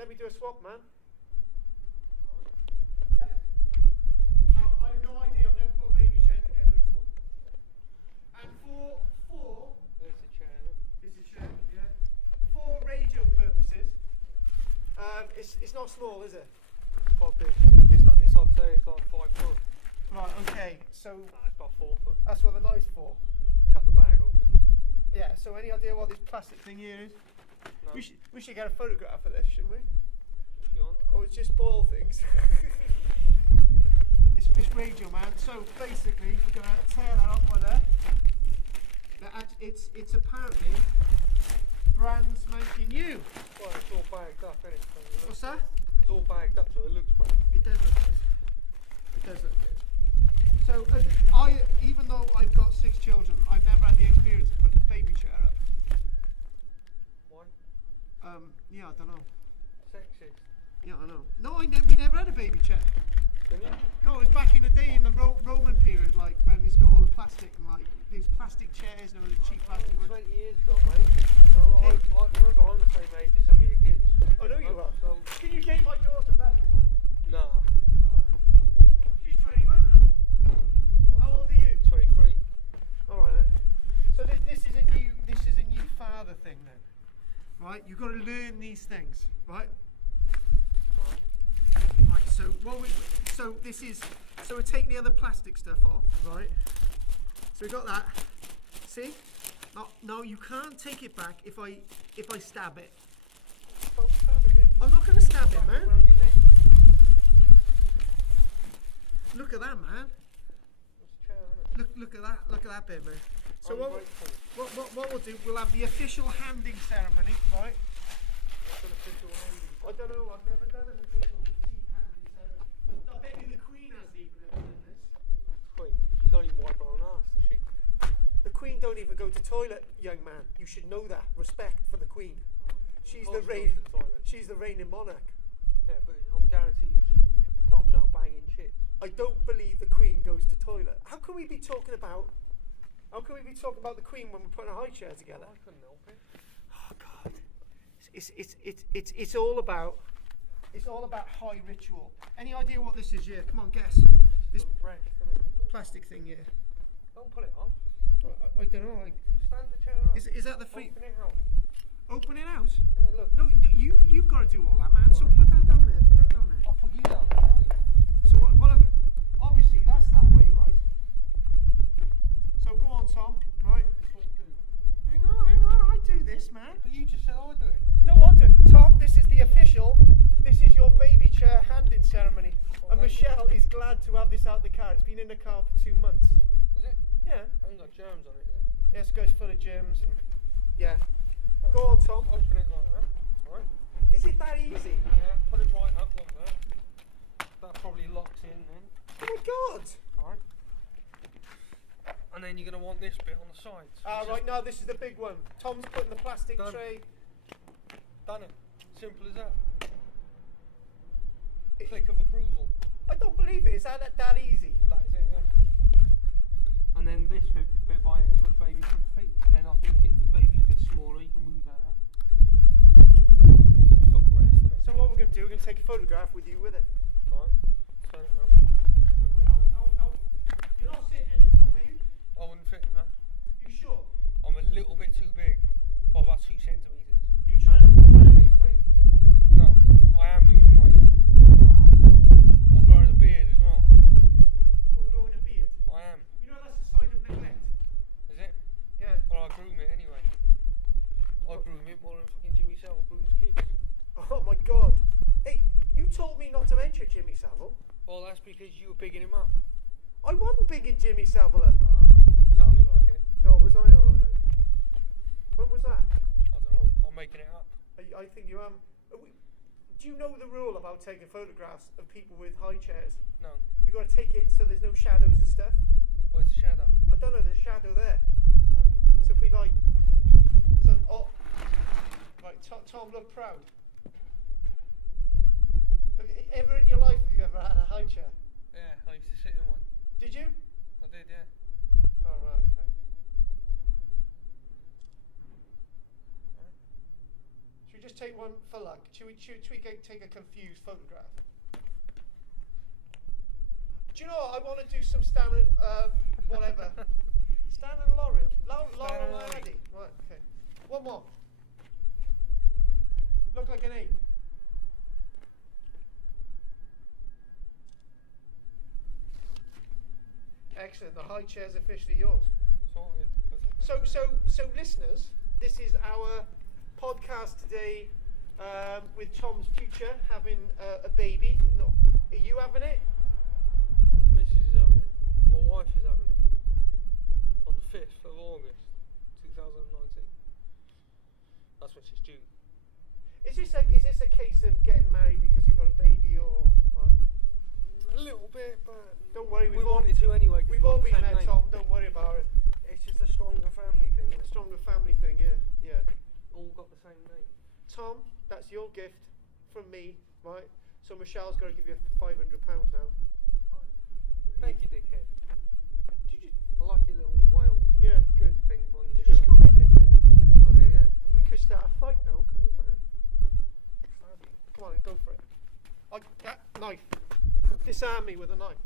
let me do a swap, man. Now, I have no idea, I've never put a baby chair together at all. And for There's a chair. is a chair, yeah. For radio purposes, it's not small, is it? It's quite big. It's not. It's I'd say it's like 5 foot. right. Okay. So Nah, it's about 4 foot. that's what the knife's for. Cut the bag open. Yeah. So any idea what this plastic thing here is? No. We should get a photograph of this, shouldn't we? If you want. Or it's just boil things. It's radio, man. So basically, we're gonna tear that off by there. It's apparently brand spanking new. Well, it's all bagged up, isn't it? So What's that? it's all bagged up, so it looks brand new. It does look good. It does look good. So even though I've got 6 children, I've never had the experience of putting a baby chair up. Why? Yeah, I don't know. Sexist. Yeah, I know. No, we never had a baby chair. Didn't you? No, it was back in the day in the Roman period, like when it's got all the plastic and like these plastic chairs, the cheap plastic ones. 20 years ago, mate. You know, I remember I'm the same age as some of your kids. I know you are. So, Can you date my daughter back? nah. She's 21 now. How old are you? 23. All right then. So this is a new father thing then, right? You've got to learn these things, right? Right. So we're taking the other plastic stuff off, right? So we got that. See? No, you can't take it back if I stab it. Don't stab it in. I'm not going to stab it, Wrap man. around your neck. Look at that, man. It's a chair, isn't it? Look at that. Look at that bit, man. So Ungrateful. what we'll do? We'll have the official handing ceremony, right? What's an official handing? I don't know. I've never done an official handing ceremony. I bet you the Queen hasn't even ever done this. Queen, she don't even wipe her own ass, does she? The Queen don't even go to toilet, young man. You should know that. Respect for the Queen. She's the reign. Goes to the toilet. She's the reigning monarch. Yeah, but I'm guaranteed she pops out banging shit. I don't believe the Queen goes to toilet. How can we be talking about the Queen when we're putting a high chair together? I couldn't help it. Oh God, it's all about high ritual. Any idea what this is? Yeah, come on, guess. This It's the rest, isn't it? plastic thing here. Don't pull it off. I don't know. Stand the chair up. Is that the free? Open it out. Open it out. Yeah, look. No, you've got to do all that, man. So put that down there. Put that down there. I'll put you down, I'll you. So obviously that's that way, right? So go on, Tom. Right. This won't do. Hang on. I do this, man. But you just said I do it. No, I'll do it. Tom, this is the official. This is your baby chair handing ceremony. And Michelle is glad to have this out the car. It's been in the car for 2 months. Is it? Yeah. I haven't got germs on it, is it? Yes, it goes full of germs and yeah. Go on, Tom. Open it like that. Right. Is it that easy? Yeah, put it right up like that. That probably locks in then. Oh my God. Alright. And then you're going to want this bit on the sides. Right now this is the big one. Tom's putting the plastic Done. tray. Done it. Simple as that. Click of approval. I don't believe it. Is that easy? That is it, yeah. And then this bit by it is where the baby puts feet. And then I think if the baby's a bit smaller, you can move that up. It's a footrest, isn't it? So what we're going to do, we're going to take a photograph with you with it. Right. Turn it around. So, you're not sitting in it, Tom, are you? I wouldn't fit in that. You sure? I'm a little bit too big. Well, about 2 centimetres. You trying to lose weight? No, I am losing weight though. I'm growing a beard as well. You're growing a beard. I am. You know that's a sign of neglect. Is it? Yeah. Well, I groom it anyway. I groom it more than fucking Jimmy Savile grooms kids. Oh my God. Hey, you told me not to mention Jimmy Savile. Well, that's because you were bigging him up. I wasn't bigging Jimmy Savile up. Sounded like it. No, was I alright then? When was that? I don't know. I'm making it up. I think you am. Do you know the rule about taking photographs of people with high chairs? No. You got to take it so there's no shadows and stuff. Where's the shadow? I don't know. There's a shadow there. So if we like, right, Tom, look proud. Ever in your life have you ever had a high chair? Yeah, I used to sit in one. Did you? I did, yeah. Oh right, okay. Should we just take one for luck? Should we take a confused photograph? Do you know what? I want to do some standard, whatever. Standard Laurel Addy. Right, okay. One more. Look like an 8. Excellent. The high chair's officially yours. Sorted. So listeners, this is our podcast today with Tom's future having a baby. No, are you having it? My missus is having it. My wife is having it. On the 5th of August, 2019. That's when she's due. Is this a case of getting married because you've got a baby or? A little bit, but don't worry. We wanted to anyway. We've all been there, Tom. Don't worry about it. It's just a stronger family thing. A stronger family thing, yeah. All got the same name. Tom, that's your gift from me, right? So Michelle's got to give you £500 now. Right. Thank you, dickhead. Did you? I like your little whale. Yeah, good. Thing on your Did you just shirt. call me a dickhead? I do, yeah. We could start a fight now, can we? Come on, go for it. That knife. Disarm me with a knife.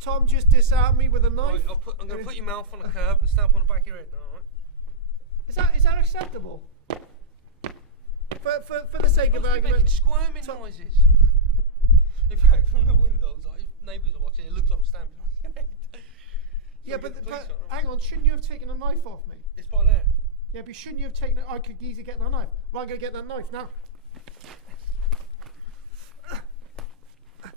Tom just disarmed me with a knife. Right, I'm going to put your mouth on the curb and stamp on the back of your head now, alright? Is that acceptable? For the sake of argument. Making squirming noises. In fact, from the windows, like, if neighbours are watching, it looks like I'm stamping on your head. Yeah, but hang on, shouldn't you have taken a knife off me? It's by there. Yeah, but shouldn't you have taken it? I could easily get that knife. Well, I'm going to get that knife now.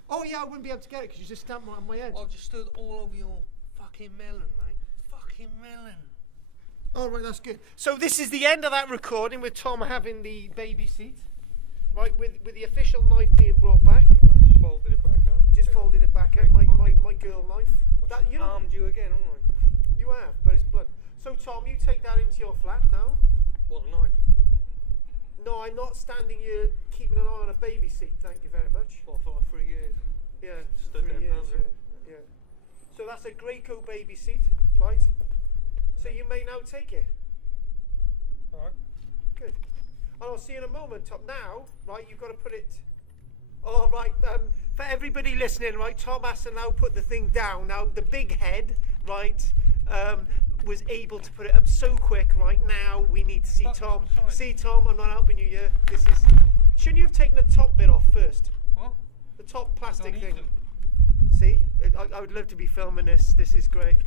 Oh yeah, I wouldn't be able to get it because you just stamped right on my head. I've just stood all over your fucking melon, mate. Fucking melon. All right, that's good. So this is the end of that recording with Tom having the baby seat, right? With the official knife being brought back. I just folded it back up. Just folded it back up. My girl knife. That you armed you again, haven't I? You have, but it's blunt. So Tom, you take that into your flat now. What, a knife? No, I'm not standing here keeping an eye on a baby seat. Thank you very much. What, for 3 years? Yeah, Stood 3 there years. permanent. Yeah. So that's a Graco baby seat, right? So you may now take it. Alright. Good. And I'll see you in a moment, Tom. Now, right, you've got to put it. All right. For everybody listening, right, Tom has to now put the thing down. Now, the big head, right, was able to put it up so quick. Right now, we need to see Tom. See, Tom, I'm not helping you here. This is. Shouldn't you have taken the top bit off first? What? The top plastic thing. To. See, I would love to be filming this. This is great.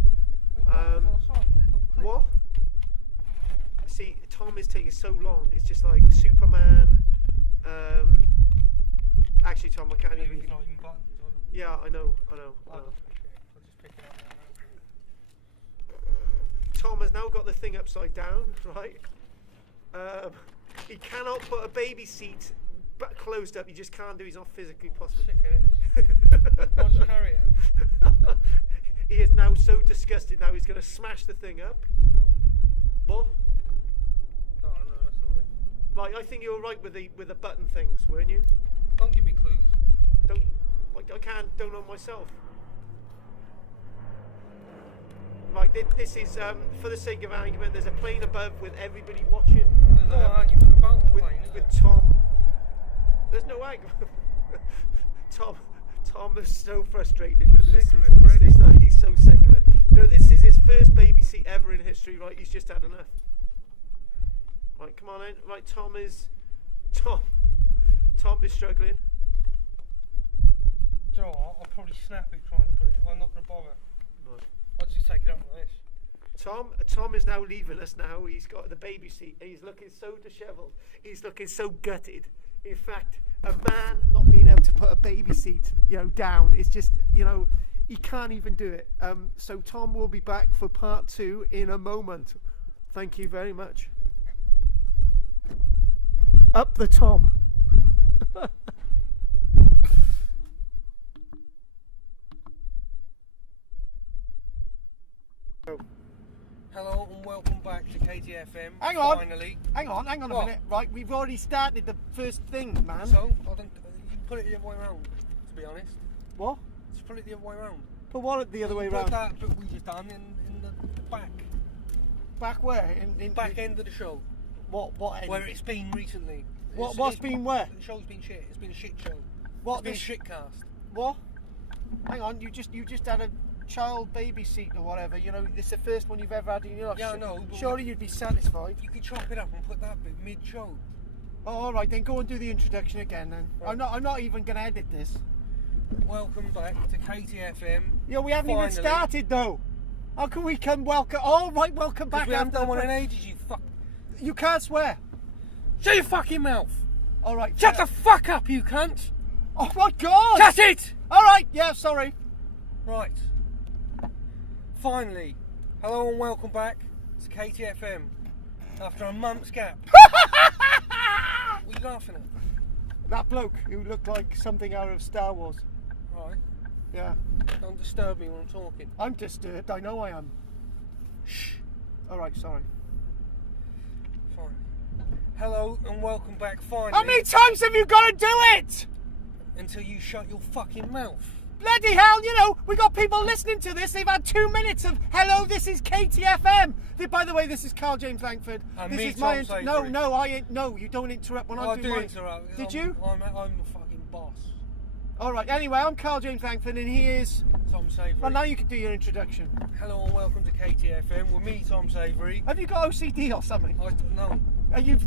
What? See, Tom is taking so long. It's just like Superman. Actually, Tom, I can't even. Not even buttons on it. Yeah, I know. I'll just pick it up now. Tom has now got the thing upside down, right? He cannot put a baby seat closed up. He just can't do. He's not physically possible. Sick of this. I'll just carry it out. He is now so disgusted. Now he's going to smash the thing up. What? Oh no, that's not it. Right, I think you were right with the button things, weren't you? Don't give me clues. Don't know myself. Right, this is for the sake of argument. There's a plane above with everybody watching. There's no argument about the plane, is with there? Tom. There's no argument. Tom is so frustrated with this. He's so sick of it. You know, this is his first baby seat ever in history. Right, he's just had enough. Right, come on in. Right, Tom is struggling. Do you know what? I'll probably snap it trying to put it. I'm not going to bother. Right. I'll just take it up like this. Tom is now leaving us now. He's got the baby seat. He's looking so dishevelled. He's looking so gutted. In fact, a man not being able to put a baby seat, down, it's just, he can't even do it. So Tom will be back for part 2 in a moment. Thank you very much. Up the Tom. Hello and welcome back to KTFM. Hang on. Finally. Hang on a minute. Right, we've already started the first thing, man. So, you can put it the other way around, to be honest. What? Just put it the other way around. But what the other way Put round? that bit we just done in the back. Back where? In Back end of the show. What end? Where it's been recently. What's been where? The show's been shit. It's been a shit show. What It's been a this? shit cast. What? Hang on, you just had a child baby seat or whatever. You know, it's the first one you've ever had in your life. Yeah, I know, but Surely you'd be satisfied. You could chop it up and put that bit mid-show. Oh, all right, then go and do the introduction again. Then Right. I'm not even gonna edit this. Welcome back to KTFM. Yeah, we haven't even Finally. started though. How can we come welcome? All right, welcome back. Because we haven't after done one the in break. ages, you fuck. You can't swear. Shut your fucking mouth. All right. Shut the fuck up, you cunt. Oh my God. Shut it. All right. Yeah. Sorry. Right. Finally. Hello and welcome back to KTFM. After a month's gap. What are you laughing at? That bloke who looked like something out of Star Wars. Right. Yeah. Don't disturb me when I'm talking. I'm disturbed. I know I am. Shh. All right. Sorry. Fine. Hello and welcome back finally. How many times have you got to do it? Until you shut your fucking mouth. Bloody hell, you know, we got people listening to this. They've had 2 minutes of, hello, this is KTFM. By the way, this is Karl-James Langford. And this me, is my... Tom no, Savory. no, I ain't... No, you don't interrupt when I I do do mine. interrupt. because Did you? I'm the fucking boss. All right, anyway, I'm Karl-James Langford and he is... Tom Savory. Well, now you can do your introduction. Hello and welcome to KTFM with me, Tom Savory. Have you got OCD or something? I don't know.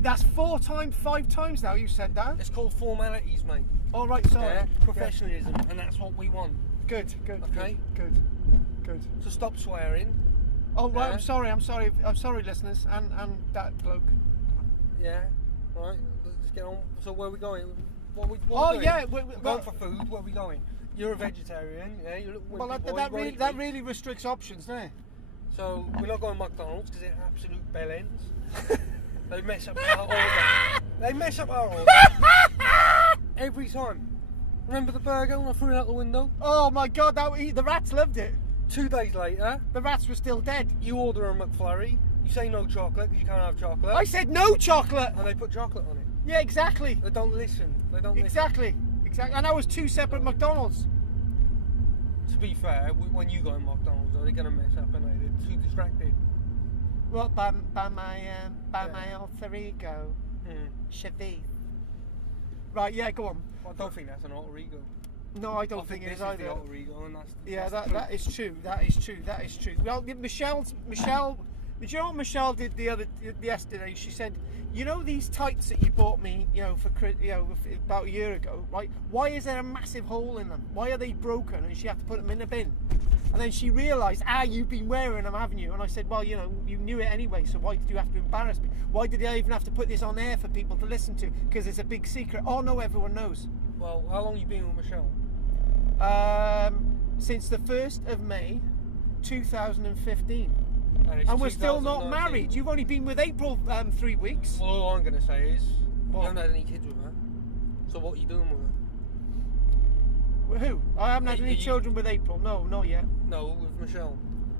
That's 5 times now you said that. It's called formalities, mate. All right, sorry. Yeah, professionalism, and that's what we want. Good, good, Okay. good. So stop swearing. Oh, right, Yeah. I'm sorry, listeners, and that bloke. Yeah. Right. Let's get on. So where are we going? What are we doing? Yeah, We're going for food. Where are we going? You're a vegetarian, yeah? You're a little Well, wimpy boy, that you really, eat that meat. really restricts options, doesn't it? So we're not going McDonald's because they're absolute bell ends. They mess up our order. They mess up our order every time. Remember the burger when I threw it out the window? Oh my God, the rats loved it. 2 days later, The rats were still dead. you order a McFlurry. You say no chocolate because you can't have chocolate. I said no chocolate. And they put chocolate on it. Yeah, exactly. They don't listen. They don't Exactly. And that was 2 separate McDonald's. listen. To be fair, when you go to McDonald's, they're going to mess up, and they're too distracted. Well, by my alter ego, Chevy. Right, yeah, go on. Well, I don't think that's an alter ego. No, I don't think it this is is either. the alter ego, and that's Yeah, that's that is true. That is true. Well, Michelle. Did you know what Michelle did yesterday? She said, you know these tights that you bought me, about a year ago, right? Why is there a massive hole in them? Why are they broken? And she had to put them in a bin. And then she realised, you've been wearing them, haven't you? And I said, well, you knew it anyway, so why did you have to embarrass me? Why did I even have to put this on air for people to listen to? Because it's a big secret. Oh no, everyone knows. Well, how long have you been with Michelle? Since the 1st of May, 2015. It's And we're still not 2019. married. You've only been with April 3 weeks. Well, all I'm going to say is, What? you haven't had any kids with her. So what are you doing with her? Who? I haven't had Are any you- children with April. No, not yet. No, with Michelle.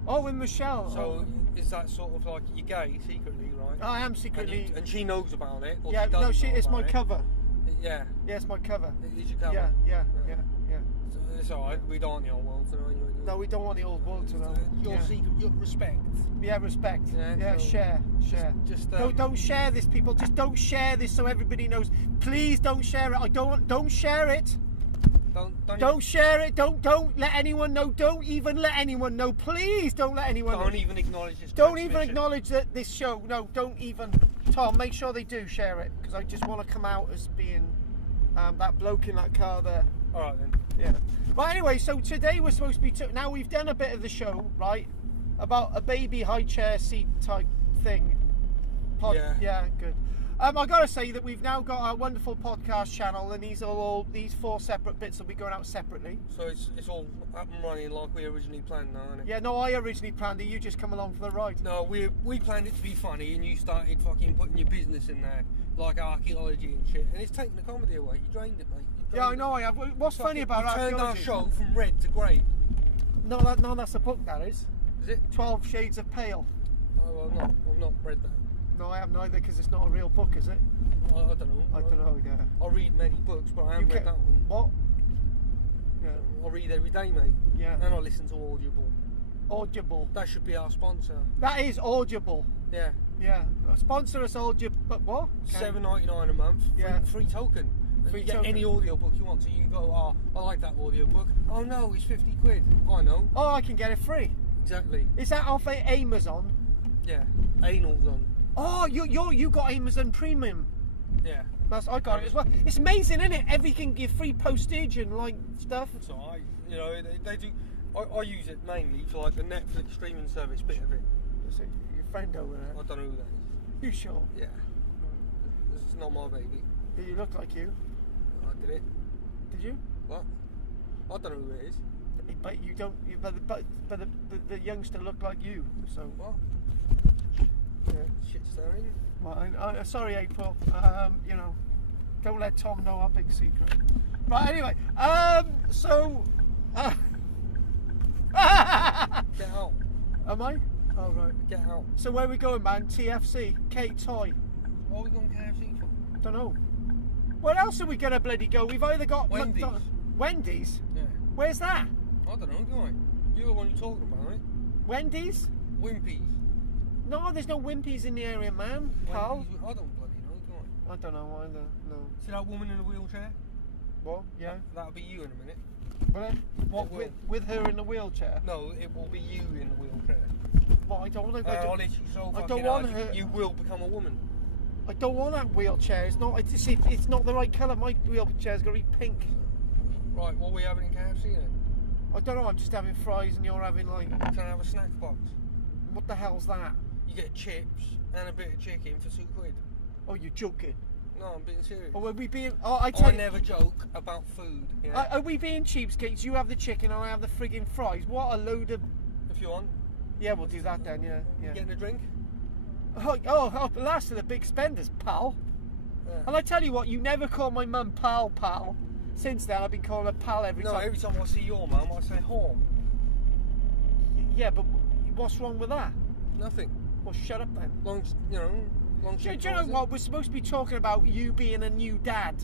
Oh, with Michelle. So is that sort of like you're gay secretly, right? I am And, secretly. and she knows about it. Or Yeah, she no, doesn't know it's my about it. cover. Yeah, Yeah, it's my cover. it is your cover. Yeah. So it's alright. We don't want the old world to know anyway. No, we don't want the old world to know. Your Yeah. secret, your respect. Yeah, respect. Yeah, Yeah, so share. Just Don't share this, people. Just don't share this so everybody knows. Please don't share it. Don't share it. Don't share it. Don't let anyone know. Don't even let anyone know. Please don't let anyone know. Don't even acknowledge this. Don't even transmission. acknowledge that this show. No, don't even. Tom, make sure they do share it because I just want to come out as being that bloke in that car there. All right then. Yeah. But anyway, so today we're supposed to be. Now we've done a bit of the show, right? About a baby high chair seat type thing. Yeah. Yeah, good. I gotta say that we've now got our wonderful podcast channel, and these 4 separate bits will be going out separately. So it's all up and running like we originally planned now, isn't it? Yeah, no, I originally planned it. You just come along for the ride. No, we planned it to be funny, and you started fucking putting your business in there, like archaeology and shit, and it's taking the comedy away. You drained it, mate. You Yeah, I drained know I have. What's it. funny about you turned our archaeology? show from red to grey. No, that's a book. That is. Is it? 12 Shades of Pale. Oh, well, I've not read that. No, I haven't either because it's not a real book, is it? I don't know. I don't know. Yeah. I read many books, but I haven't read that one. What? Yeah. I read every day, mate. Yeah. And I listen to Audible. Audible. That should be our sponsor. That is Audible. Yeah. Yeah. Sponsor us, Audible. But what? $7.99 a month. Yeah. Free token. Free You get token. any audiobook you want, so you go, oh, I like that audiobook. Oh no, it's 50 quid. I know. Oh, I can get it free. Exactly. Is that off Amazon? Yeah. Anal's on. Oh, you got Amazon Premium. Yeah. I got it as well. It's amazing, isn't it? Everything, your free postage and like stuff. So they do. I use it mainly for like the Netflix streaming service bit of it. Is it your friend over there? I don't know who that is. You sure? Yeah. This is not my baby. You look like you. I did it. Did you? What? I don't know who it is. But you don't. But the youngster looked like you. So What? yeah. Shit stirring. Well, sorry, April. Don't let Tom know our big secret. Right. Anyway. So. Get out. Am I? Oh right. Get out. So where we going, man? TFC. Kate Toy. What are we going KFC for? Don't know. Where else are we gonna bloody go? We've either got Wendy's. Wendy's. Yeah. Where's that? I don't know, do I? You're the one you're talking about, right? Wendy's? Wimpy's. No, there's no Wimpies in the area, man. Pal. Wendy's, I don't bloody know, do I? I don't know either. No. See that woman in the wheelchair? What? Yeah. That'll be you in a minute. Will it? What? will. With her in the wheelchair? No, it will be you in the wheelchair. What? I don't want to. Honestly, so I fucking don't want hard, her. you will become a woman. I don't want that wheelchair. It's not. It's not the right colour. My wheelchair's got to be pink. Right, what are we having in KFC then? I don't know. I'm just having fries and you're having like. Can I have a snack box? What the hell's that? You get chips and a bit of chicken for £2. Oh, you're joking. No, I'm being serious. Or are we being? Oh, I tell I you. never joke about food. Yeah? Are we being cheapskates? You have the chicken and I have the friggin' fries. What a load of. If you want, Yeah, we'll do that then. Yeah. Yeah. getting a drink. Oh, last of the big spenders, pal. Yeah. And I tell you what, you never call my mum pal. Since then, I've been calling her pal every No, time. every time I see your mum, I say home. Yeah, but what's wrong with that? Nothing. Well, shut up then. Long Do you know what? We're supposed to be talking about you being a new dad.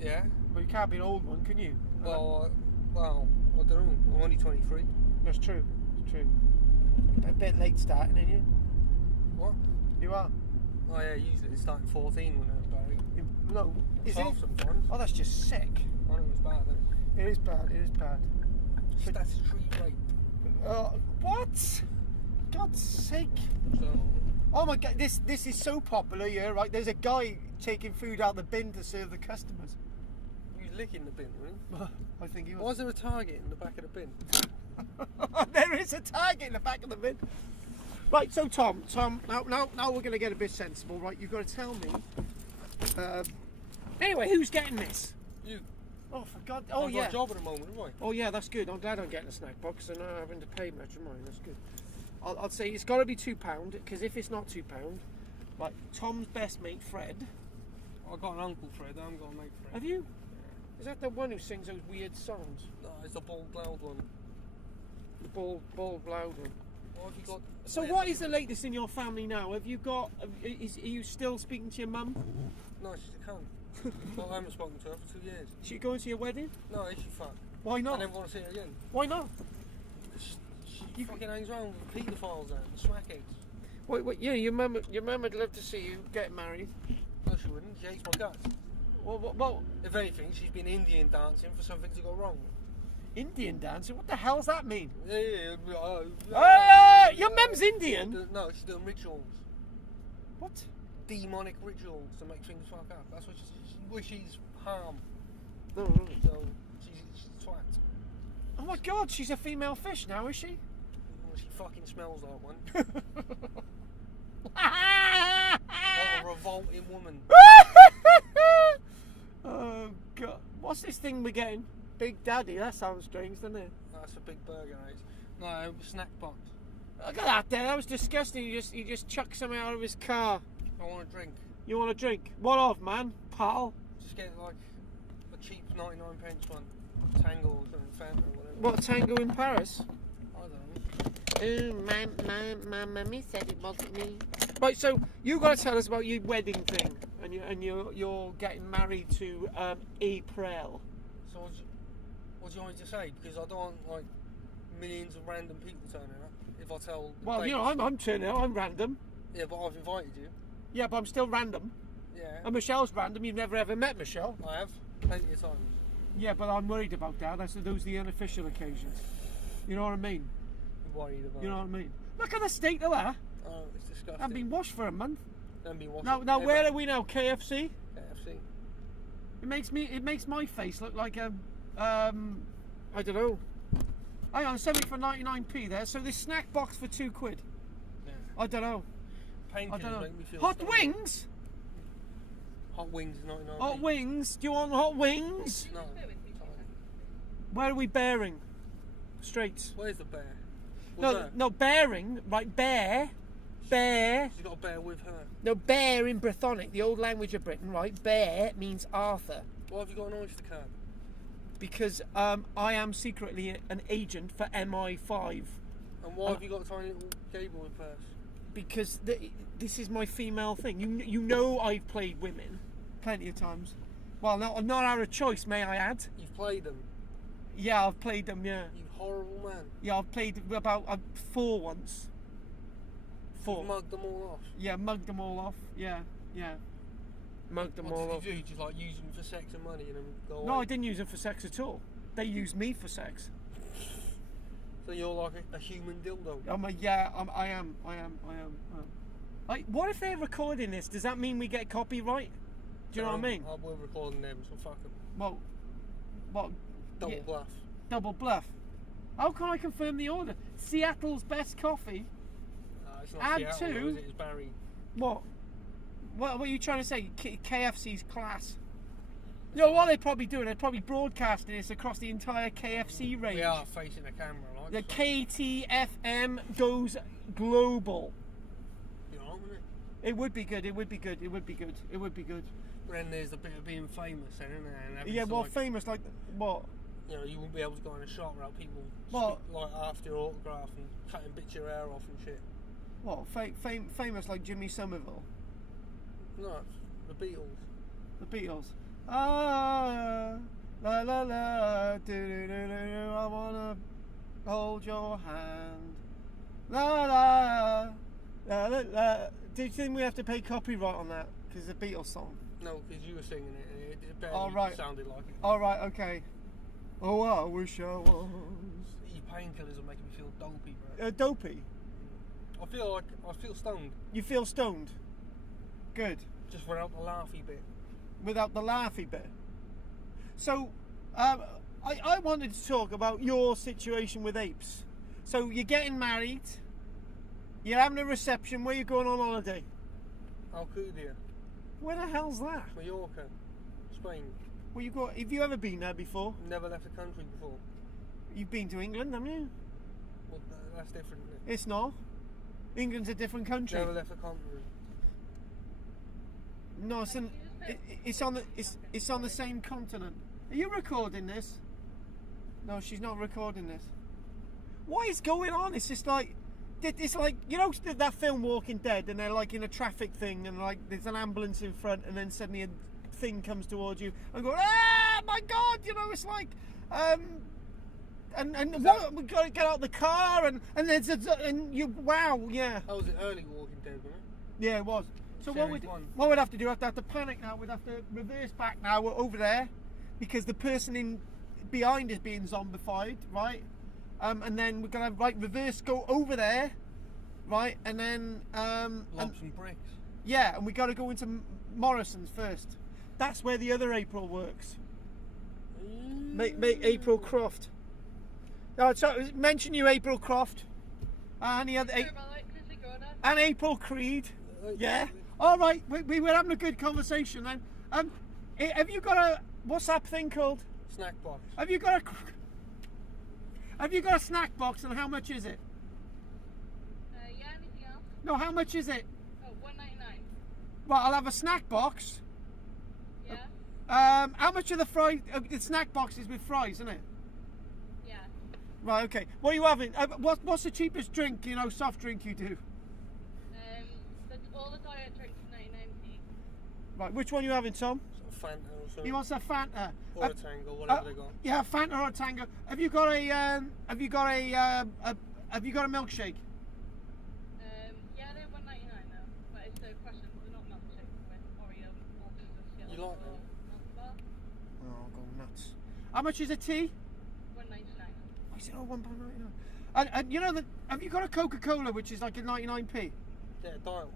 Yeah. Well, you can't be an old one, can you? Well, I don't know. I'm only 23. That's true. It's true. A bit late starting, ain't you? What? You are. Oh yeah, usually it's starting 14 when I'm about No. Is 12 it? sometimes. Oh, that's just sick. I know it's bad, isn't it? It is bad. It is bad. Statutory rape. What? God's sake. So, Oh my God, this is so popular here, right? There's a guy taking food out the bin to serve the customers. he's licking the bin, right? I think he Why was. is there a target in the back of the bin? There is a target in the back of the bin. Right, so Tom, now we're going to get a bit sensible, right? You've got to tell me. Anyway, who's getting this? You. Oh, for God! Oh I've yeah. got a job at the moment, have I? Oh yeah, that's good. I'm glad I'm getting a snack box and not having to pay much of mine. That's good. I'll say it's got to be £2 because if it's not £2, like Tom's best mate Fred. I've got an uncle Fred, I haven't got a mate Fred. Have you? Is that the one who sings those weird songs? No, it's the bald loud one. The bald loud one. What have you got? So what is the latest in your family now? Have you got? Are you still speaking to your mum? No, she's a cunt. Well, I haven't spoken to her for 2 years. She going to your wedding? No, she's fat. Why I not? never want to see her again. Why not? She fucking hangs around with paedophiles and smackheads. Wait, yeah, your mum would love to see you get married. No, she wouldn't. She hates my guts. Well, If anything, she's been Indian dancing for something to go wrong. Indian dancing? What the hell's that mean? Yeah. Your mum's Indian? No, she's doing rituals. What? Demonic rituals to make things fuck up. That's what she wishes harm. No, no. So, she's a twat. Oh my God, she's a female fish now, is she? Well, she fucking smells like one. What a revolting woman. Oh God, what's this thing we're getting? Big Daddy, that sounds strange, doesn't it? That's a big burger, mate. No, snack box. Look at that there, that was disgusting. He just chucked something out of his car. I want a drink. You want a drink? What of, man? Pal? Just get like a cheap 99p one. Tango or Fanta or whatever. What, Tango in Paris? I don't know. Oh, my mummy said it wasn't me. Right, so you got to tell us about your wedding thing, and you're getting married to April. So What do you want me to say? Because I don't want like millions of random people turning up. If I tell. the Well, you know, dates. I'm turning out. I'm random. Yeah, but I've invited you. Yeah, but I'm still random. Yeah. And Michelle's random. You've never ever met Michelle. I have plenty of times. Yeah, but I'm worried about that. Those are the unofficial occasions. You know what I mean? I'm worried about. You know what I mean? Look at the state of that. Oh, it's disgusting. I've been washed for a month. Haven't been washing Now, ever. where are we now? KFC. KFC. It makes my face look like a I don't know. Hang on, something for 99p there. So this snack box for £2. Yeah. I don't know. I don't Painkillers know. make me feel. Hot stomach. wings. Hot wings is 99. Hot wings. Do you want hot wings? No. Where are we bearing? Straight. Where's the bear? What's No, that? no, bearing. Right, bear. Bear. She's got a bear with her. No, bear in Brythonic, the old language of Britain, right? Bear means Arthur. Why have you got an oyster card? Because I am secretly an agent for MI5. And why have you got a tiny little gay boy purse? Because this is my female thing. You know I've played women plenty of times. Well, not out of choice, may I add. You've played them. Yeah, I've played them, yeah. You horrible man. Yeah, I've played about 4 once. 4. You mugged them all off. Yeah, mugged them all off. Yeah. Mugged them all What off. did you do? Just like use them for sex and money and then go away? No, I didn't use them for sex at all. They used me for sex. So you're like a human dildo. I am. What if they're recording this? Does that mean we get copyright? Do you know what I mean? We're recording them, so fuck them. Well, Double yeah, bluff. double bluff. How can I confirm the order? Seattle's best coffee. It's not Add Seattle, two. though, is it? It's Barry. What are you trying to say? KFC's class. You know what they're probably doing? They're probably broadcasting this across the entire KFC range. We are facing a camera, like. The so. KTFM goes global. You know, isn't it? It would be good. It would be good. It would be good. It would be good. Then there's the bit of being famous, then, isn't there? And having Yeah, to, well, like, famous like what? you know, you wouldn't be able to go in a shop without people What? like after your autograph and cutting bits of your hair off and shit. What? Famous like Jimmy Somerville, No, it's the Beatles. the Beatles. Ah, la la la, do do do do do. I wanna hold your hand. La la, la la la. Do you think we have to pay copyright on that? Because it's a Beatles song. No, because you were singing it and it barely Oh, right. sounded like it. All right, okay. Oh, I wish I was Your painkillers are making me feel dopey, bro. dopey. I feel stoned. You feel stoned. Good. Just without the laughy bit. Without the laughy bit. So, I wanted to talk about your situation with apes. So you're getting married. You're having a reception. Where you going on holiday? Alcudia, Where the hell's that? Mallorca, Spain. Well, you got. Have you ever been there before? Never left the country before. You've been to England, haven't you? Well, that's different, isn't it? It's not. England's a different country. Never left the continent. No, it's on the same continent. Are you recording this? No, she's not recording this. What is going on? It's just like, it's like, you know that film Walking Dead, and they're like in a traffic thing, and like there's an ambulance in front, and then suddenly a thing comes towards you, and go, ah, my God, you know, it's like, and what, we got to get out of the car, and wow, yeah. How was it early Walking Dead, wasn't it? Yeah, it was. So Series one. what we'd have to do, we'd have to panic now, we'd have to reverse back now, we're over there, because the person behind is being zombified, right? And then we're going to, reverse, go over there, right? And then... Lumps and bricks. Yeah, and we got to go into Morrison's first. That's where the other April works. Make April Croft. Oh, so mention you, April Croft. Any other... And April Creed. Yeah. All right, we were having a good conversation then. Have you got a WhatsApp thing called? Snack box. Have you got a snack box, and how much is it? Yeah, anything else? No, how much is it? Oh, $1.99. Well, I'll have a snack box. Yeah? How much are the fries? The snack box is with fries, isn't it? Yeah. Right. Okay. What are you having? What's the cheapest drink? You know, soft drink you do. All the diet drinks are 99p. Right, which one are you having, Tom? Sort of Fanta or something. He wants a Fanta. Or a Tango, whatever they got. Yeah, Fanta or a Tango. Have you got a milkshake? Yeah, they're $1.99 now. But it's the question, they're not milkshakes with Oreo or Skittles You like or them? Milk Bar. Oh, go nuts. How much is a tea? $1.99. I said, oh, £1.99. And you know that? Have you got a Coca-Cola which is like a 99p? Yeah, diet one.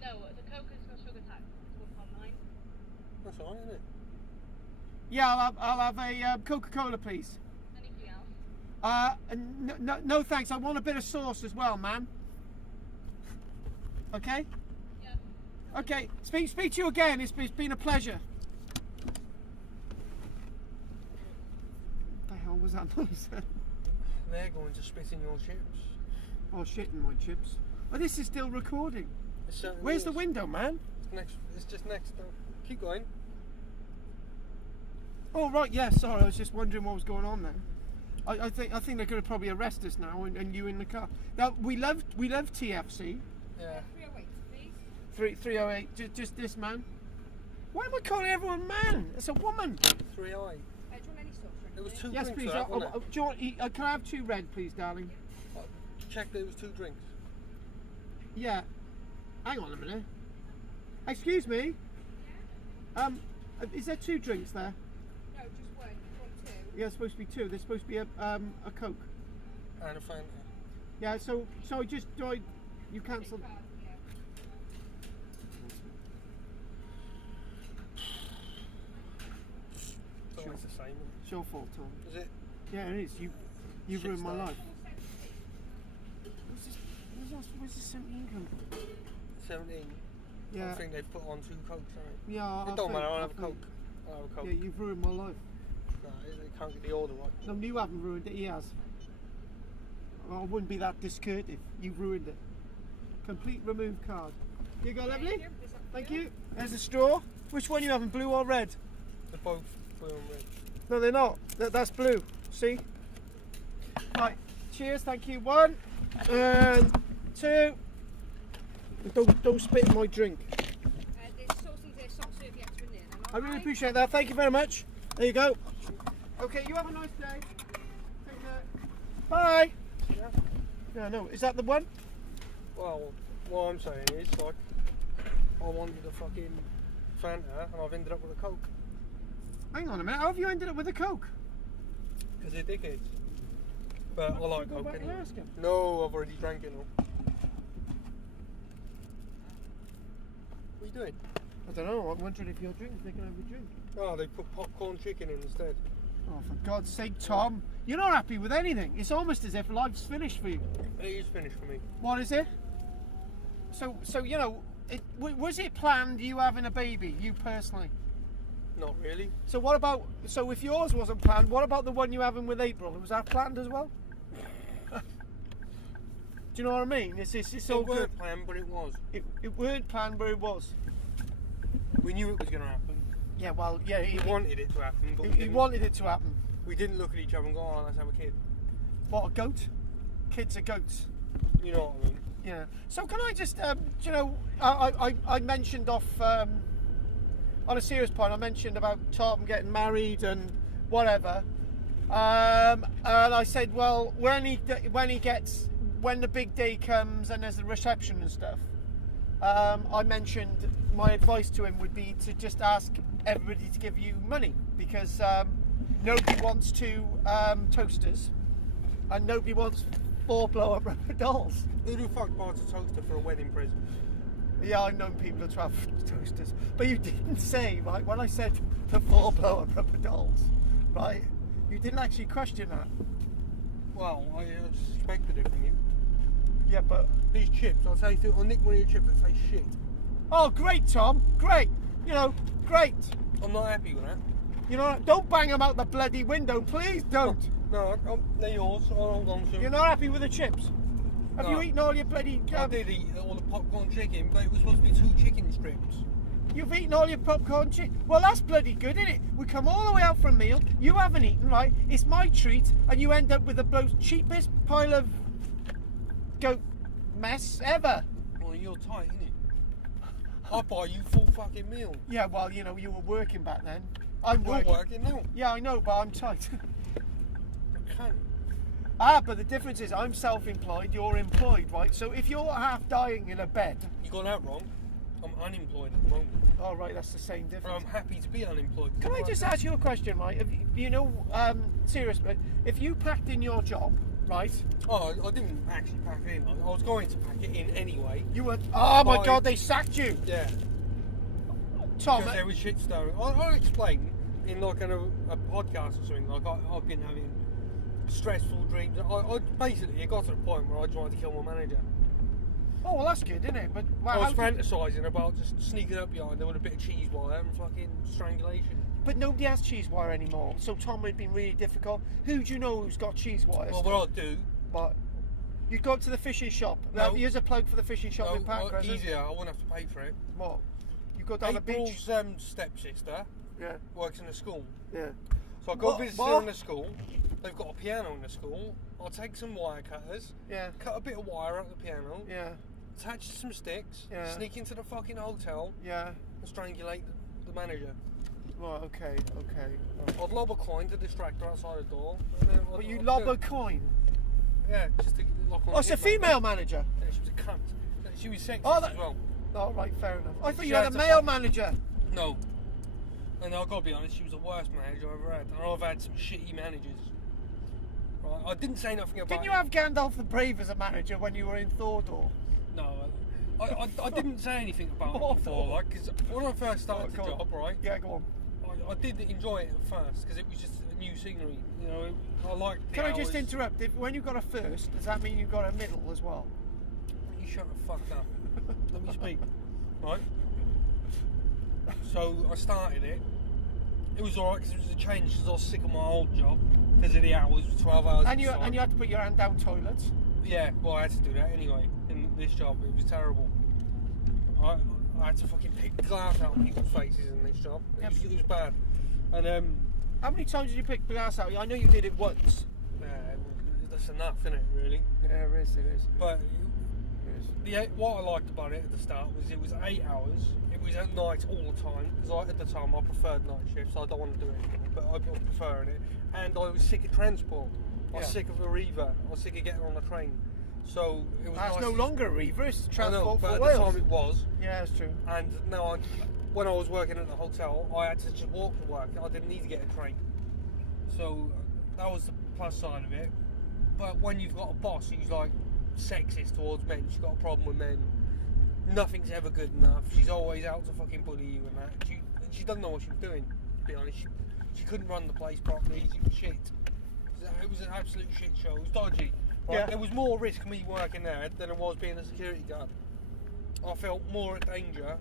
No, the Coke has got sugar tax. It's £1.9. That's alright, isn't it? Yeah, I'll have a Coca-Cola, please. Anything else? No, thanks. I want a bit of sauce as well, man. Okay. Yeah. Okay. Speak to you again. It's been a pleasure. What the hell was that noise? They're going to spit in your chips. Oh, shit in my chips. Oh, this is still recording. It certainly Where's is. the window, man? It's just next. Keep going. Oh, right. Yeah. Sorry, I was just wondering what was going on there. I think they're going to probably arrest us now, and you in the car. Now we love TFC. Yeah. 308, please. 308. Just this man. Why am I calling everyone man? It's a woman. 308. Do you want any sauce? There was 2 Yes, drinks. please. For that, wasn't Do you want, can I have 2 red, please, darling? it? Check there was 2 drinks. Yeah. Hang on a minute. Excuse me. Is there 2 drinks there? No, just one. You want 2? Yeah, it's supposed to be 2. There's supposed to be a Coke. And a Fanta. Yeah. So you cancelled. It's always the same. Isn't It's your fault, Tom. it? Is it? Yeah, it is. You Shit ruined my stuff. life. Where's this 17 come from? 17. Yeah. I think they've put on 2 Cokes, haven't Yeah. they? It don't matter. I'll have a Coke. I'll have a Coke. Yeah, you've ruined my life. No, they can't get the order right. No, you haven't ruined it. He has. Well, I wouldn't be that discursive. You've ruined it. Complete remove card. Here you go, lovely. Thank you. There's a straw. Which one are you having, blue or red? They're both blue and red. No, they're not. That's blue. See? Right. Cheers. Thank you. 1 and 2. Don't spit in my drink. There's sauce in there, soft serve the extra in there. I really appreciate that. Thank you very much. There you go. Okay, you have a nice day. Take care. Bye. Yeah, no. Is that the one? Well, what I'm saying is, like, I wanted a fucking Fanta and I've ended up with a Coke. Hang on a minute. How have you ended up with a Coke? Because they're dickheads. But I like Go Coke back and anyway. ask him. No, I've already drank it all. What are you doing? I don't know. I'm wondering if your drink, they can have a drink. Oh, they put popcorn chicken in instead. Oh, for God's sake, Tom. You're not happy with anything. It's almost as if life's finished for you. It is finished for me. What is it? So you know, was it planned you having a baby, you personally? Not really. So what about, so if yours wasn't planned, what about the one you having with April? Was that planned as well? Do you know what I mean? It's all It good. weren't planned, but it was. It weren't planned, but it was. We knew it was going to happen. Yeah, well, yeah, He wanted it to happen, but we he didn't. wanted it to happen. We didn't look at each other and go, oh, let's have a kid. What, a goat? Kids are goats. You know what I mean? Yeah. So can I just, you know, I mentioned off, on a serious point, I mentioned about Tom getting married and whatever. And I said, well, when the big day comes and there's the reception and stuff, I mentioned my advice to him would be to just ask everybody to give you money because nobody wants 2 toasters and nobody wants 4 blow-up rubber dolls. Who the fuck buys a toaster for a wedding present? Yeah, I've known people to have toasters, but you didn't say, right, when I said the 4 blow-up rubber dolls, right, you didn't actually question that. Well, I suspected it from you. Yeah, but... These chips, I'll nick one of your chips and say shit. Oh, great, Tom, great. You know, great. I'm not happy with that. You know, don't bang them out the bloody window, please don't. No, they're yours, so I'll hold on to them. You're not happy with the chips? Have No. you eaten all your bloody... I did eat all the popcorn chicken, but it was supposed to be 2 chicken strips. You've eaten all your popcorn chicken? Well, that's bloody good, isn't it? We come all the way out for a meal, you haven't eaten, right? It's my treat, and you end up with the most cheapest pile of goat mess ever. Well, you're tight, innit? I buy you full fucking meal. Yeah, well, you know, you were working back then. I'm You're working now. Yeah, I know, but I'm tight. I can't. But the difference is I'm self-employed, you're employed, right? So if you're half dying in a bed... You got that wrong. I'm unemployed at the moment. Oh, right, that's the same But difference. I'm happy to be unemployed. Can I just ask you a question, right? If you know, serious, but if you packed in your job, right? Oh, I didn't actually pack it in. I was going to pack it in anyway. You were... Oh, my Bye. God, they sacked you! Yeah. Tom, Because there was shit stirring. I'll explain in like a podcast or something. Like I've been having stressful dreams. I basically, it got to the point where I tried to kill my manager. oh, well, that's good, isn't it? But I wow, was fantasising about just sneaking up behind her with a bit of cheese wire and fucking strangulation. but nobody has cheese wire anymore, so Tom would be really difficult. Who do you know who's got cheese wire? Well, what I'd do... But you go up to the fishing shop. No. Here's a plug for the fishing shop in Park Crescent. easier, I wouldn't have to pay for it. What? You go down the beach. April's stepsister Yeah, works in a school. yeah. So I go What- visit what? her in the school. They've got a piano in the school. I'll take some wire cutters, Yeah, cut a bit of wire out the piano, yeah, attach some sticks, Yeah. sneak into the fucking hotel yeah. and strangulate the manager. Right, okay, okay. Right. I'd lob a coin to distract her outside the door. And then But I'd- you I'd lob do- a coin. Yeah, just to lock on. Oh, it's a female manager. Yeah, she was a cunt. She was sexist Oh, that- as well. Oh, right, fair enough. I thought She you had a had to male fuck- manager. No. And I've got to be honest, she was the worst manager I've ever had. And I've had some shitty managers. Right, I didn't say nothing about Didn't you it. have Gandalf the Brave as a manager when you were in Thordor? No, I didn't say anything about Oh, it before, no. like, because when I first started Oh, the go on. job, right, Yeah, go on. I did enjoy it at first because it was just a new scenery. You know, I liked the Can I just hours. interrupt? When you got a first, does that mean you got a middle as well? You shut the fuck up. Let me speak. Right? So I started it. It was alright because it was a change because I was sick of my old job because of the hours, 12 hours. And you inside. had to put your hand down toilets. Yeah, well, I had to do that anyway in this job. It was terrible. I had to fucking pick glass out of people's faces in this job. It was bad. And How many times did you pick glass out? I know you did it once. that's enough, isn't it? Really. Yeah, it is. It is. But what I liked about it at the start was it was 8 hours. It was at night all the time because at the time I preferred night shifts. So I don't want to do it anymore, but I was preferring it. And I was sick of transport. I was sick of a Reaver. I was sick of getting on the train. So it was. That's nice no to- longer a Reaver. It's I know, transport but for at Wales. the time it was. Yeah, that's true. And now, when I was working at the hotel, I had to just walk to work. I didn't need to get a train. So that was the plus side of it. But when you've got a boss who's like sexist towards men, she's got a problem with men. Nothing's ever good enough. She's always out to fucking bully you and that. She doesn't know what she was doing. To be honest, she couldn't run the place properly. She was shit. It was an absolute shit show. It was dodgy. Right? Yeah. There was more risk me working there than it was being a security guard. I felt more at danger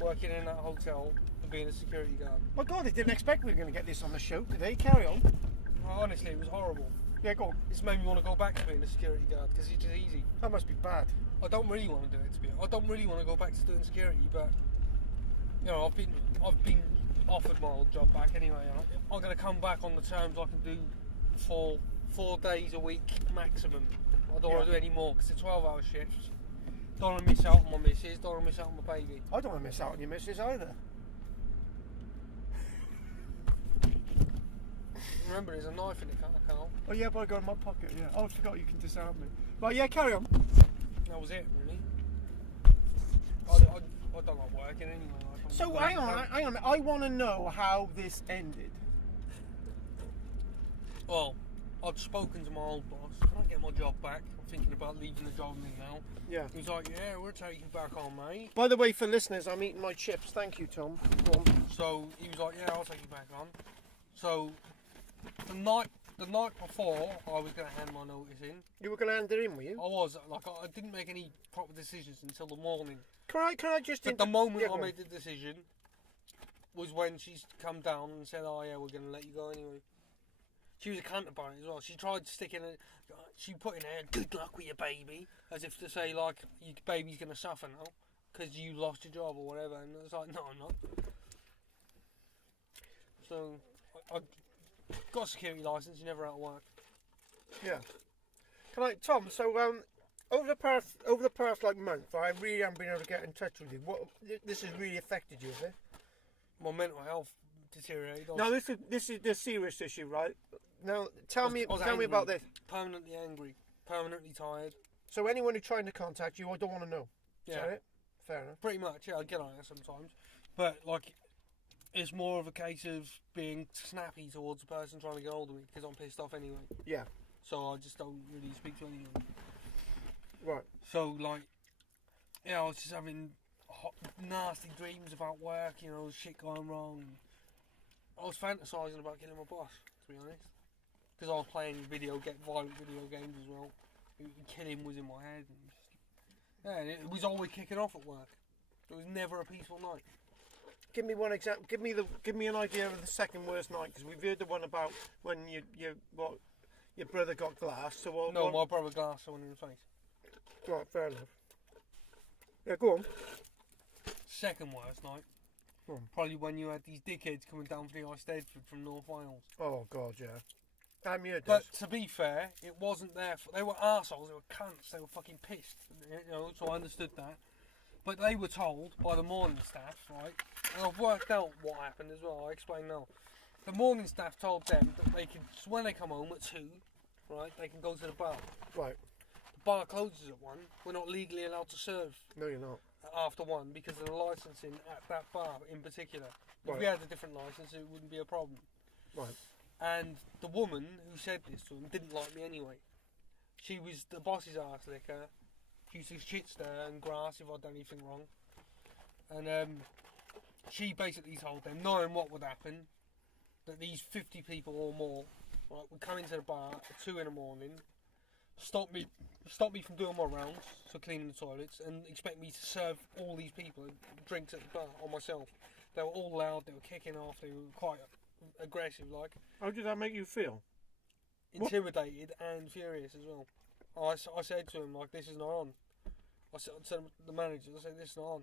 working in that hotel than being a security guard. My God, I didn't expect we were going to get this on the show today. Carry on. Honestly, it was horrible. Yeah, go on. This made me want to go back to being a security guard because it's just easy. That must be bad. I don't really want to do it, to be honest. I don't really want to go back to doing security, but you know, I've been offered my old job back anyway. I'm going to come back on the terms I can do for 4 days a week maximum. I don't want to do any more because it's 12-hour shifts. Don't want to miss out on my missus. Don't want to miss out on my baby. I don't want to miss out on your missus either. Remember, there's a knife in the car, Carl. Oh yeah, but I got it in my pocket. Yeah. Oh, I forgot you can disarm me. Right, yeah, carry on. That was it, really. I don't like working anyway. So hang on. I want to know how this ended. Well, I'd spoken to my old boss. Can I get my job back? I'm thinking about leaving the job now. Yeah. He was like, yeah, we'll take you back on, mate. By the way, for listeners, I'm eating my chips. Thank you, Tom. Go on. So he was like, yeah, I'll take you back on. So the night before I was going to hand my notice in, You were going to hand it in, were you? I was like, I didn't make any proper decisions until the morning. Can I just? But the moment Yeah, I go on. made the decision was when she's come down and said, oh yeah, we're going to let you go anyway. She was a cunt about it as well. She tried sticking it. She put in there, good luck with your baby, as if to say like your baby's going to suffer now because you lost your job or whatever. And I was like, no, I'm not. So I got a security license. You never out of work. Yeah. Can I, Tom? So over the past like month, I really haven't been able to get in touch with you. What this has really affected you, is it? My mental health deteriorated. No, this is the serious issue, right? Now, tell me angry, about this. Permanently angry, permanently tired. So anyone who's trying to contact you, I don't want to know. Is Yeah. that it? Fair enough. Pretty much, yeah, I get on it sometimes. But, like, it's more of a case of being snappy towards the person trying to get hold of me because I'm pissed off anyway. Yeah. So I just don't really speak to anyone. Right. So, like, yeah, I was just having nasty dreams about work, you know, shit going wrong. I was fantasising about killing my boss, to be honest. Because I was playing violent video games as well. Killing was in my head. And it was always kicking off at work. It was never a peaceful night. Give me one example. Give me an idea of the second worst night, because we've heard the one about when your brother got glass. So My brother glassed someone in the face. Right, fair enough. Yeah, go on. Second worst night. Probably when you had these dickheads coming down for the Stedford from North Wales. Oh God, yeah. I'm here. But to be fair, it wasn't their fault. They were arseholes, they were cunts, they were fucking pissed. You know, so I understood that. But they were told by the morning staff, right? And I've worked out what happened as well, I'll explain now. The morning staff told them that they can, when they come home at 2, right, they can go to the bar. Right. The bar closes at 1. We're not legally allowed to serve No, you're not. after 1 because of the licensing at that bar in particular. If we Right. had a different licence, it wouldn't be a problem. Right. And the woman who said this to him didn't like me anyway. She was the boss's arse licker. She used to shit stir and grass if I'd done anything wrong. And she basically told them, knowing what would happen, that these 50 people or more, right, would come into the bar at 2 in the morning, stop me from doing my rounds, so cleaning the toilets, and expect me to serve all these people drinks at the bar on myself. They were all loud, they were kicking off, they were quite aggressive, like. How did that make you feel? Intimidated and furious as well. I said to him, like, this is not on. I said to the manager, I said, this is not on.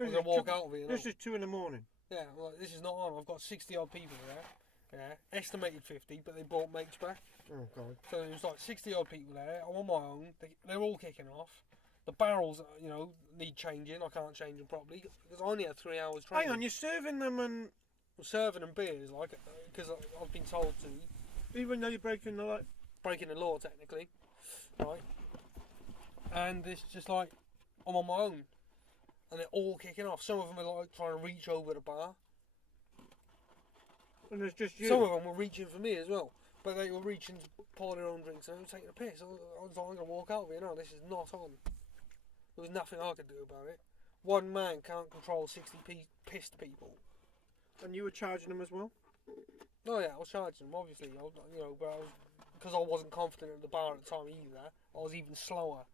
I'm going to walk out of here. This is 2 in the morning. Yeah, like, this is not on. I've got 60 odd people there. Yeah, estimated 50, but they brought mates back. Oh God. So it was like 60 odd people there. I'm on my own. They're all kicking off. The barrels, you know, need changing. I can't change them properly because I only had 3 hours training. Hang on, you're serving them and I'm serving them beers, like, because I've been told to. even though you're breaking the law. Breaking the law, technically. Right? And it's just like, I'm on my own. And they're all kicking off. Some of them are like trying to reach over the bar. And it's just you. Some of them were reaching for me as well. But they were reaching to pour their own drinks and they were taking a piss. I was like, I'm going to walk out of here. No, this is not on. There was nothing I could do about it. One man can't control 60 pissed people. And you were charging them as well? Oh yeah, I was charging them, obviously. You know, but because I wasn't confident at the bar at the time either, I was even slower.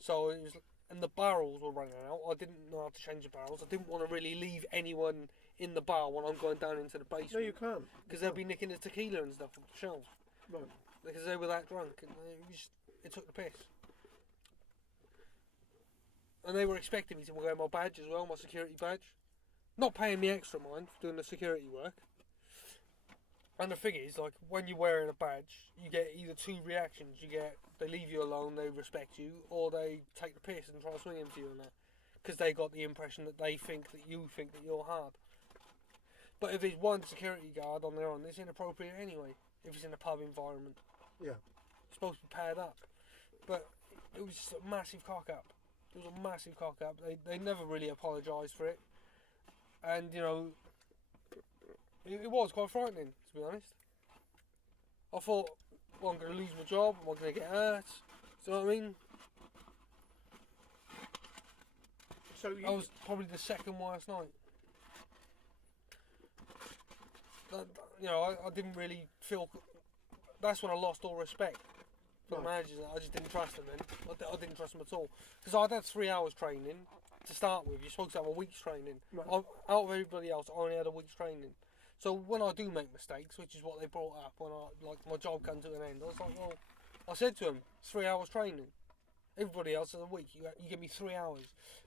So it was, and the barrels were running out. I didn't know how to change the barrels. I didn't want to really leave anyone in the bar when I'm going down into the basement. No, you can't. Because they'll be nicking the tequila and stuff from the shelves. Right. Because they were that drunk, and it took the piss. And they were expecting me to wear my badge as well, my security badge. Not paying me extra, mind, for doing the security work. And the thing is, like, when you're wearing a badge, you get either 2 reactions. You get, they leave you alone, they respect you, or they take the piss and try swinging for you and that. Because they got the impression that they think that you think that you're hard. But if there's one security guard on their own, it's inappropriate anyway, if it's in a pub environment. Yeah. You're supposed to be paired up. But it was just a massive cock-up. It was a massive cock-up. They never really apologised for it. And, you know, it was quite frightening, to be honest. I thought, well, I'm going to lose my job, am I going to get hurt? Do you know what I mean? So That was probably the second worst night. You know, I didn't really feel... That's when I lost all respect for the managers. I just didn't trust them then. I didn't trust them at all. Because I'd had 3 hours training to start with. You're supposed to have a week's training. Right. Out of everybody else, I only had a week's training. So when I do make mistakes, which is what they brought up when my job came to an end, I was like, well, I said to them, it's 3 hours training. Everybody else has a week. You give me 3 hours.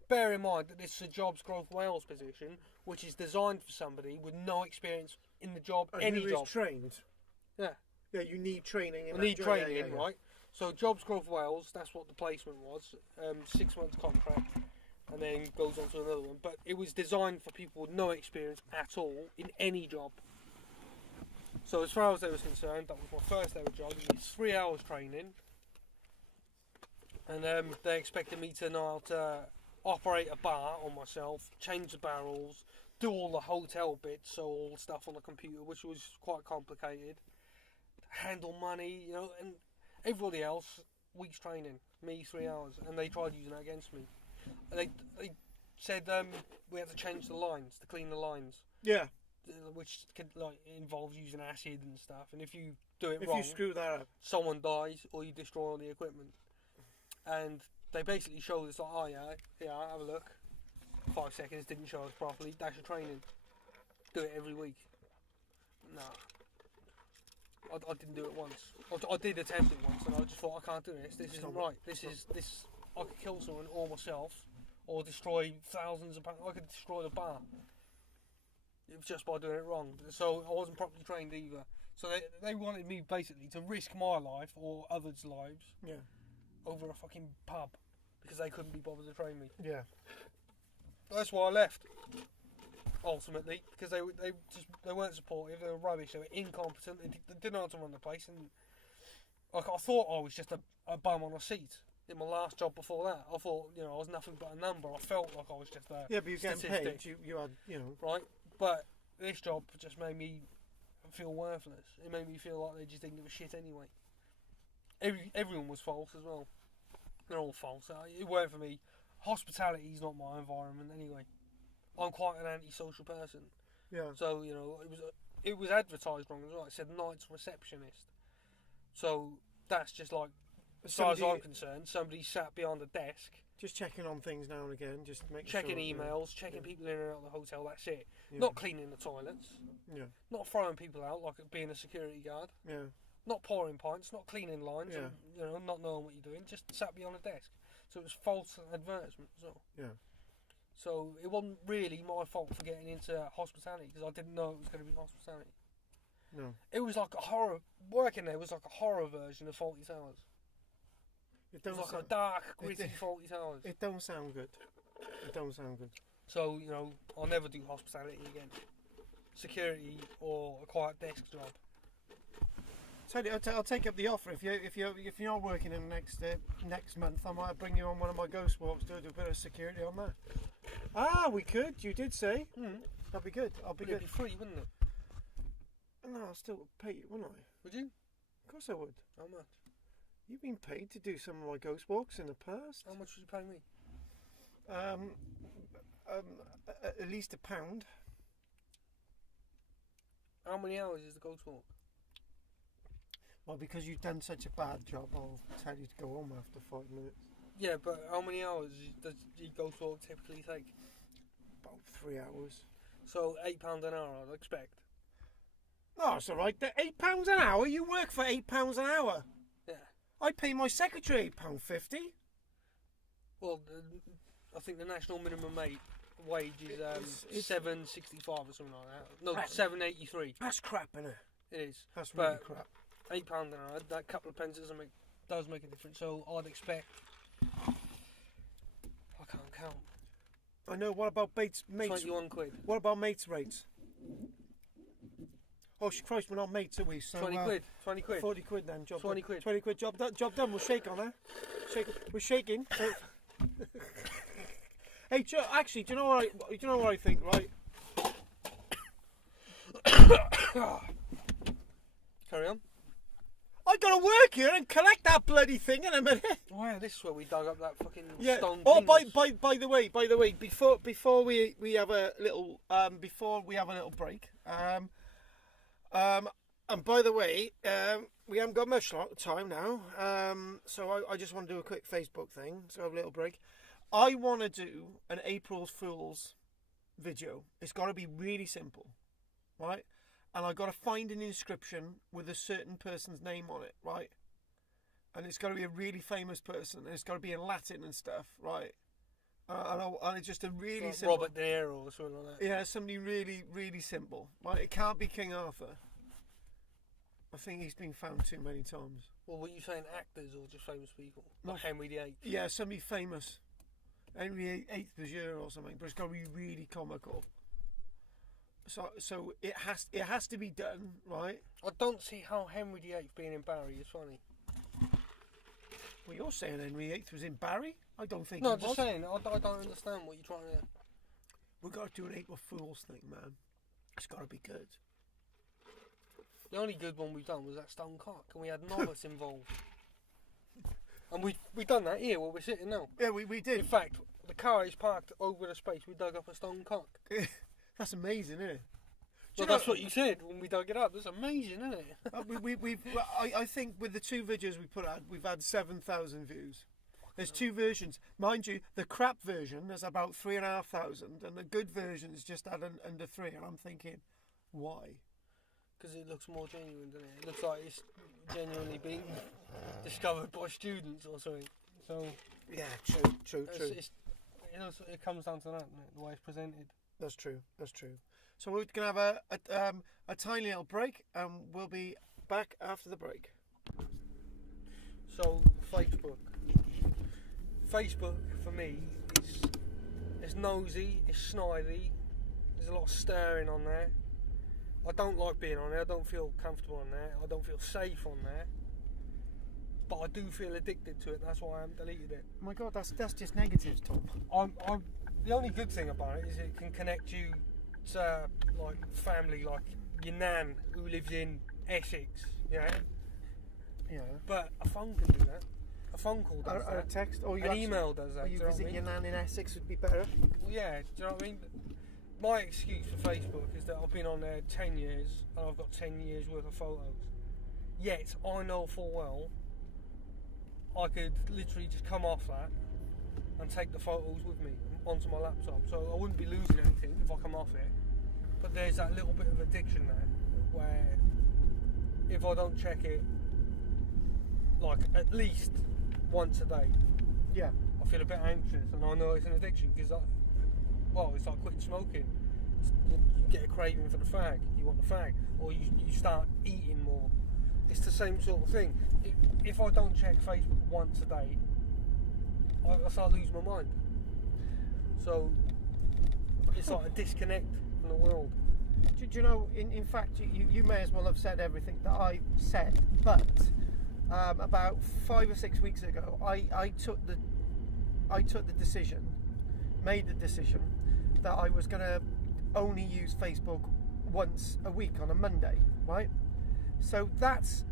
Bear in mind that this is a Jobs Growth Wales position, which is designed for somebody with no experience in the job, and any who job. is trained. Yeah. Yeah, you need training. I need training, right? So Jobs Growth Wales, that's what the placement was. 6 months contract, and then goes on to another one. But it was designed for people with no experience at all in any job. So as far as I was concerned, that was my first ever job. It was 3 hours training, and they expected me to know how to operate a bar on myself, change the barrels, do all the hotel bits, so all the stuff on the computer, which was quite complicated. Handle money, you know, and everybody else, weeks training, me 3 hours, and they tried using that against me. And they said we had to change the lines, to clean the lines, Yeah. which could involve using acid and stuff. And if you do it If wrong, you screw that up. someone dies or you destroy all the equipment. And they basically showed us like, oh yeah, have a look. 5 seconds, didn't show us properly. That's your training. Do it every week. Nah. I didn't do it once. I did attempt it once, and I just thought I can't do this. This isn't right. This. I could kill someone or myself, or destroy thousands of pounds. I could destroy the bar. It was just by doing it wrong. So I wasn't properly trained either. So they wanted me basically to risk my life or others' lives over a fucking pub because they couldn't be bothered to train me. Yeah. That's why I left. Ultimately, because they weren't supportive. They were rubbish. They were incompetent. They didn't know how to run the place. And like I thought I was just a bum on a seat in my last job before that. I thought I was nothing but a number. I felt like I was just a Yeah, but you're getting statistic. paid. You had Right, but this job just made me feel worthless. It made me feel like they just didn't give a shit anyway. Everyone was false as well. They're all false. It weren't for me. Hospitality is not my environment anyway. I'm quite an antisocial person. Yeah. So it was advertised wrong as well. It said night's receptionist. So that's just like, as far as I'm concerned, somebody sat behind a desk, just checking on things now and again, just making checking sure, emails, checking people in and out of the hotel. That's it. Yeah. Not cleaning the toilets. Yeah. Not throwing people out like being a security guard. Yeah. Not pouring pints. Not cleaning lines. Yeah. And, not knowing what you're doing. Just sat behind a desk. So it was false advertisement as well. Yeah. So it wasn't really my fault for getting into hospitality because I didn't know it was going to be hospitality. No. It was like a horror. Working there was like a horror version of Faulty Towers. It was like a dark, gritty Faulty Towers. It don't sound good. It don't sound good. So I'll never do hospitality again. Security or a quiet desk job. I'll take up the offer if you're working in the next month. I might bring you on one of my ghost walks to do a bit of security on that. Ah, we could. You did say. That'd be good. It'd be free, wouldn't it? No, I'll still pay you, wouldn't I? Would you? Of course I would. How much? You've been paid to do some of my ghost walks in the past. How much would you pay me? At least £1. How many hours is the ghost walk? Well, because you've done such a bad job, I'll tell you to go home after 5 minutes. Yeah, but how many hours does your ghost walk typically take? About 3 hours. So £8 an hour, I'd expect. No, it's all right. £8 an hour. You work for £8 an hour. Yeah. I pay my secretary £8.50. Well, I think the national minimum wage is $7.65 or something like that. No, $7.83. That's crap, innit? It is. That's really But crap. £8 an hour. That couple of pence does make a difference. So I'd expect. I can't count. I know. What about mates? 21 quid. What about mates' rates? Oh, Christ, we're not mates, are we? So, 20 quid. 20 quid. 40 quid then. Job 20 done. quid. 20 quid. Job done. Job done. We'll shake on that. We're shaking. Hey, actually, do you know what I think? Right. Carry on. I gotta work here and collect that bloody thing in a minute. Oh yeah, this is where we dug up that fucking stone. Oh, penis. by the way, before we have a little break, and by the way, we haven't got much time now, so I just want to do a quick Facebook thing. So have a little break. I want to do an April Fool's video. It's got to be really simple, right? And I've got to find an inscription with a certain person's name on it, right? And it's got to be a really famous person, and it's got to be in Latin and stuff, right? And it's just a really like simple... Robert De Niro or something like that. Yeah, somebody really, really simple. Right? It can't be King Arthur. I think he's been found too many times. Well, were you saying actors or just famous people? No. Like Henry VIII? Yeah, somebody famous. Henry VIII was year or something, but it's got to be really comical. So it has to be done, right? I don't see how Henry VIII being in Barry is funny. Well, you're saying Henry VIII was in Barry? I don't think No, he I'm just was. saying, I don't understand what you're trying to... We've got to do an April Fool's thing, man. It's got to be good. The only good one we've done was that stone cock, and we had novice involved. And we done that here where we're sitting now. Yeah, we did. In fact, the car is parked over the space. We dug up a stone cock. That's amazing, isn't it? Well, that's what you said when we dug it up. That's amazing, isn't it? I think with the two videos we put out, we've had 7,000 views. There's two versions, mind you. The crap version is about 3,500, and the good version is just at under 3. And I'm thinking, why? Because it looks more genuine, doesn't it? It looks like it's genuinely being discovered by students or something. So Yeah, true. It comes down to that, doesn't it? The way it's presented. That's true. So we're gonna have a tiny little break, and we'll be back after the break. So Facebook for me is it's nosy, it's snidey. There's a lot of staring on there. I don't like being on there. I don't feel comfortable on there. I don't feel safe on there. But I do feel addicted to it. That's why I haven't deleted it. Oh my God, that's just negatives, Tom. I'm the only good thing about it is it can connect you to like family, like your nan who lives in Essex. Yeah. But a phone can do that. A phone call does Or a that. text, or An email does that. Or you do know visit what I your mean? nan in Essex would be better. Well, yeah, do you know what I mean? My excuse for Facebook is that I've been on there 10 years and I've got 10 years worth of photos. Yet I know full well I could literally just come off that and take the photos with me onto my laptop, so I wouldn't be losing anything if I come off it. But there's that little bit of addiction there where if I don't check it like at least once a day, Yeah. I feel a bit anxious, and I know it's an addiction because it's like quitting smoking. You get a craving for the fag, you want the fag, or you start eating more. It's the same sort of thing. If I don't check Facebook once a day, I start losing my mind. So it's like a disconnect from the world. Do you know? In fact, you may as well have said everything that I said. But about 5 or 6 weeks ago, I took the decision, made the decision that I was going to only use Facebook once a week on a Monday, right? So that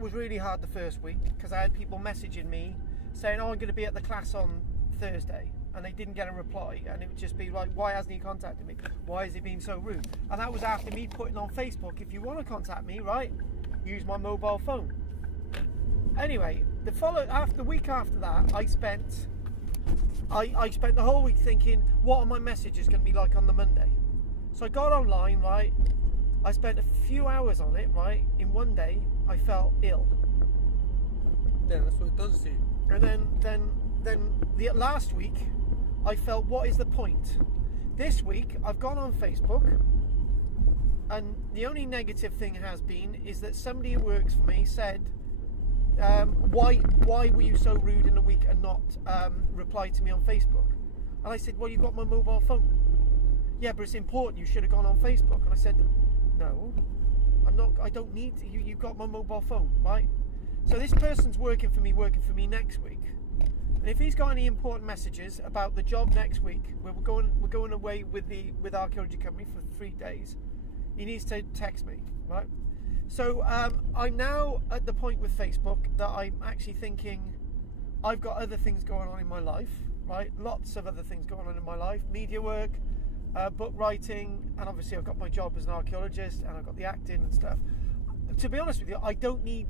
was really hard the first week because I had people messaging me saying, "Oh, I'm going to be at the class on Thursday," and they didn't get a reply, and it would just be like, "Why hasn't he contacted me? Why is he being so rude?" And that was after me putting on Facebook, "If you want to contact me, right, use my mobile phone." Anyway, the week after that, I spent the whole week thinking, what are my messages going to be like on the Monday? So I got online, right? I spent a few hours on it, right? In one day, I felt ill. Yeah, that's what it does to you. And then the last week, I felt, what is the point? This week, I've gone on Facebook, and the only negative thing has been is that somebody who works for me said, why were you so rude in the week and not reply to me on Facebook? And I said, well, you got my mobile phone. Yeah, but it's important, you should have gone on Facebook. And I said, no, I don't need to. You got my mobile phone, right? So this person's working for me next week. And if he's got any important messages about the job next week, we're going away with archaeology company for 3 days, he needs to text me, right? So I'm now at the point with Facebook that I'm actually thinking I've got other things going on in my life, right? Lots of other things going on in my life, media work, book writing, and obviously I've got my job as an archaeologist, and I've got the acting and stuff. To be honest with you, I don't need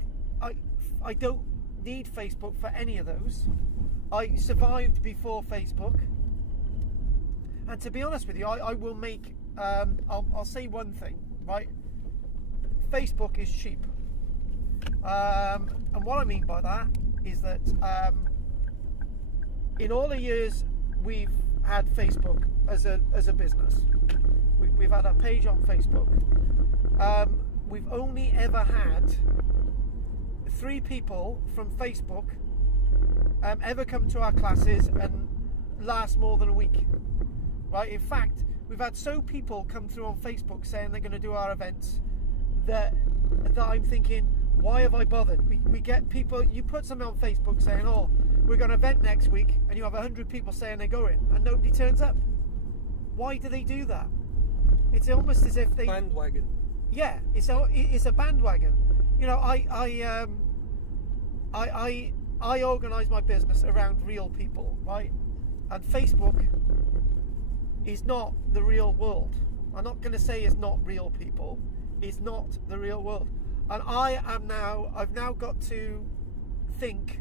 Facebook for any of those. I survived before Facebook, and to be honest with you, I will make. I'll say one thing, right? Facebook is cheap, and what I mean by that is that in all the years we've had Facebook as a business, we've had a page on Facebook. we've only ever had 3 people from Facebook ever come to our classes and last more than a week. Right? In fact, we've had people come through on Facebook saying they're going to do our events that I'm thinking, why have I bothered? We get people, you put something on Facebook saying, oh, we're going to event next week, and you have 100 people saying they're going, and nobody turns up. Why do they do that? It's almost as if they... Bandwagon. Yeah, it's a bandwagon. You know, I organise my business around real people, right? And Facebook is not the real world. I'm not going to say it's not real people. It's not the real world. And I've now got to think,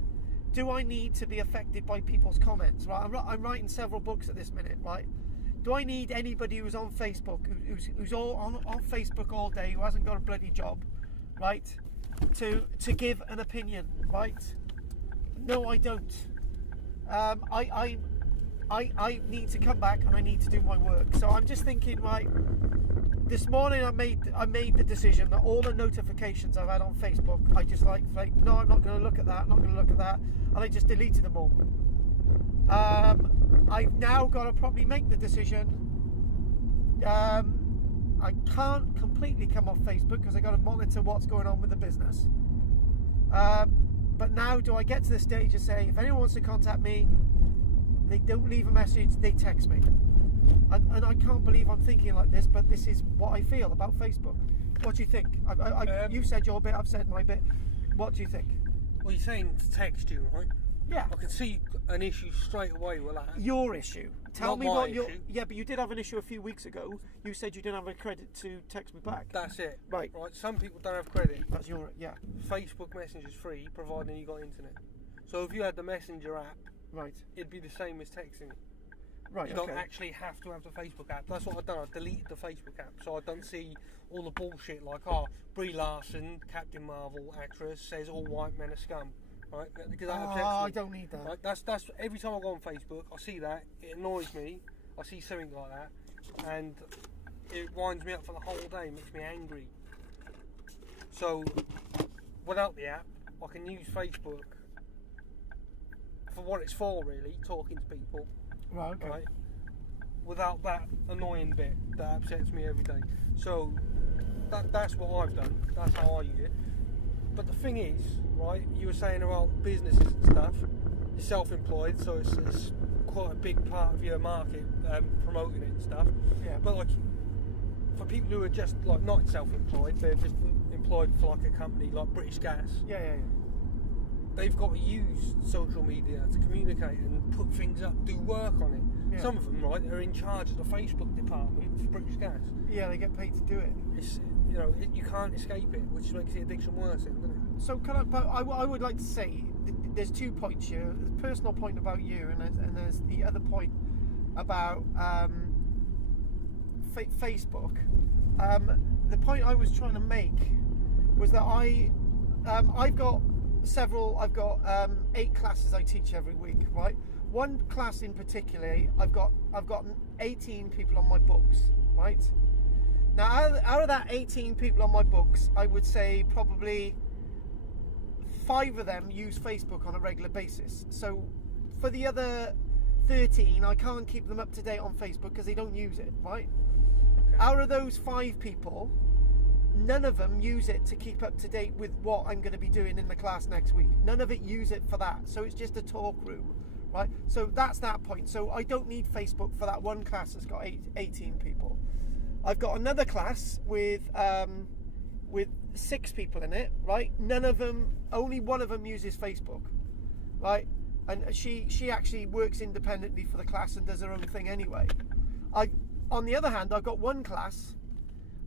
do I need to be affected by people's comments, right? I'm writing several books at this minute, right? Do I need anybody who's on Facebook, who's all on Facebook all day, who hasn't got a bloody job, right, to give an opinion, right? No, I don't. I need to come back and I need to do my work. So I'm just thinking, right, this morning I made the decision that all the notifications I've had on Facebook, I just like no, I'm not going to look at that, I'm not going to look at that, and I just deleted them all. I've now got to probably make the decision. I can't completely come off Facebook because I've got to monitor what's going on with the business. But now, do I get to the stage of say, if anyone wants to contact me, they don't leave a message, they text me. And I can't believe I'm thinking like this, but this is what I feel about Facebook. What do you think? You said your bit, I've said my bit. What do you think? Well, you're saying to text you, right? Yeah. I can see an issue straight away with that. Your issue. Tell Not me my what your... issue. Yeah, but you did have an issue a few weeks ago. You said you didn't have a credit to text me back. That's it. Right. Some people don't have credit. That's your... Yeah. Facebook Messenger's free, providing you got internet. So if you had the Messenger app, Right. it'd be the same as texting. Right, You okay. don't actually have to have the Facebook app. That's what I've done. I've deleted the Facebook app, so I don't see all the bullshit like, Brie Larson, Captain Marvel actress, says all white men are scum. Right? Because that upsets me. I don't need that. Right? That's every time I go on Facebook, I see that, it annoys me. I see something like that, and it winds me up for the whole day, makes me angry. So, without the app, I can use Facebook for what it's for, really, talking to people. Right, okay. Right? Without that annoying bit that upsets me every day. So, that's what I've done. That's how I use it. But the thing is, right, you were saying about businesses and stuff. You're self-employed, so it's quite a big part of your market, promoting it and stuff. Yeah. But like, for people who are just like not self-employed, they're just employed for like a company like British Gas. Yeah. They've got to use social media to communicate and put things up, do work on it. Yeah. Some of them, right, are in charge of the Facebook department for British Gas. Yeah, they get paid to do it. It's, you can't escape it, which makes the addiction worse, doesn't it? So I would like to say there's 2 points here. There's a personal point about you, and there's the other point about Facebook. The point I was trying to make was that I've got 8 classes I teach every week, right? One class in particular, I've got 18 people on my books, right? Now, out of that 18 people on my books, I would say probably 5 of them use Facebook on a regular basis. So for the other 13, I can't keep them up to date on Facebook because they don't use it, right? Okay. Out of those 5 people, none of them use it to keep up to date with what I'm going to be doing in the class next week. None of it use it for that. So it's just a talk room, right? So that's that point. So I don't need Facebook for that one class that's got 18 people. I've got another class with 6 people in it, right? Only one of them uses Facebook, right? And she actually works independently for the class and does her own thing anyway. On the other hand, I've got one class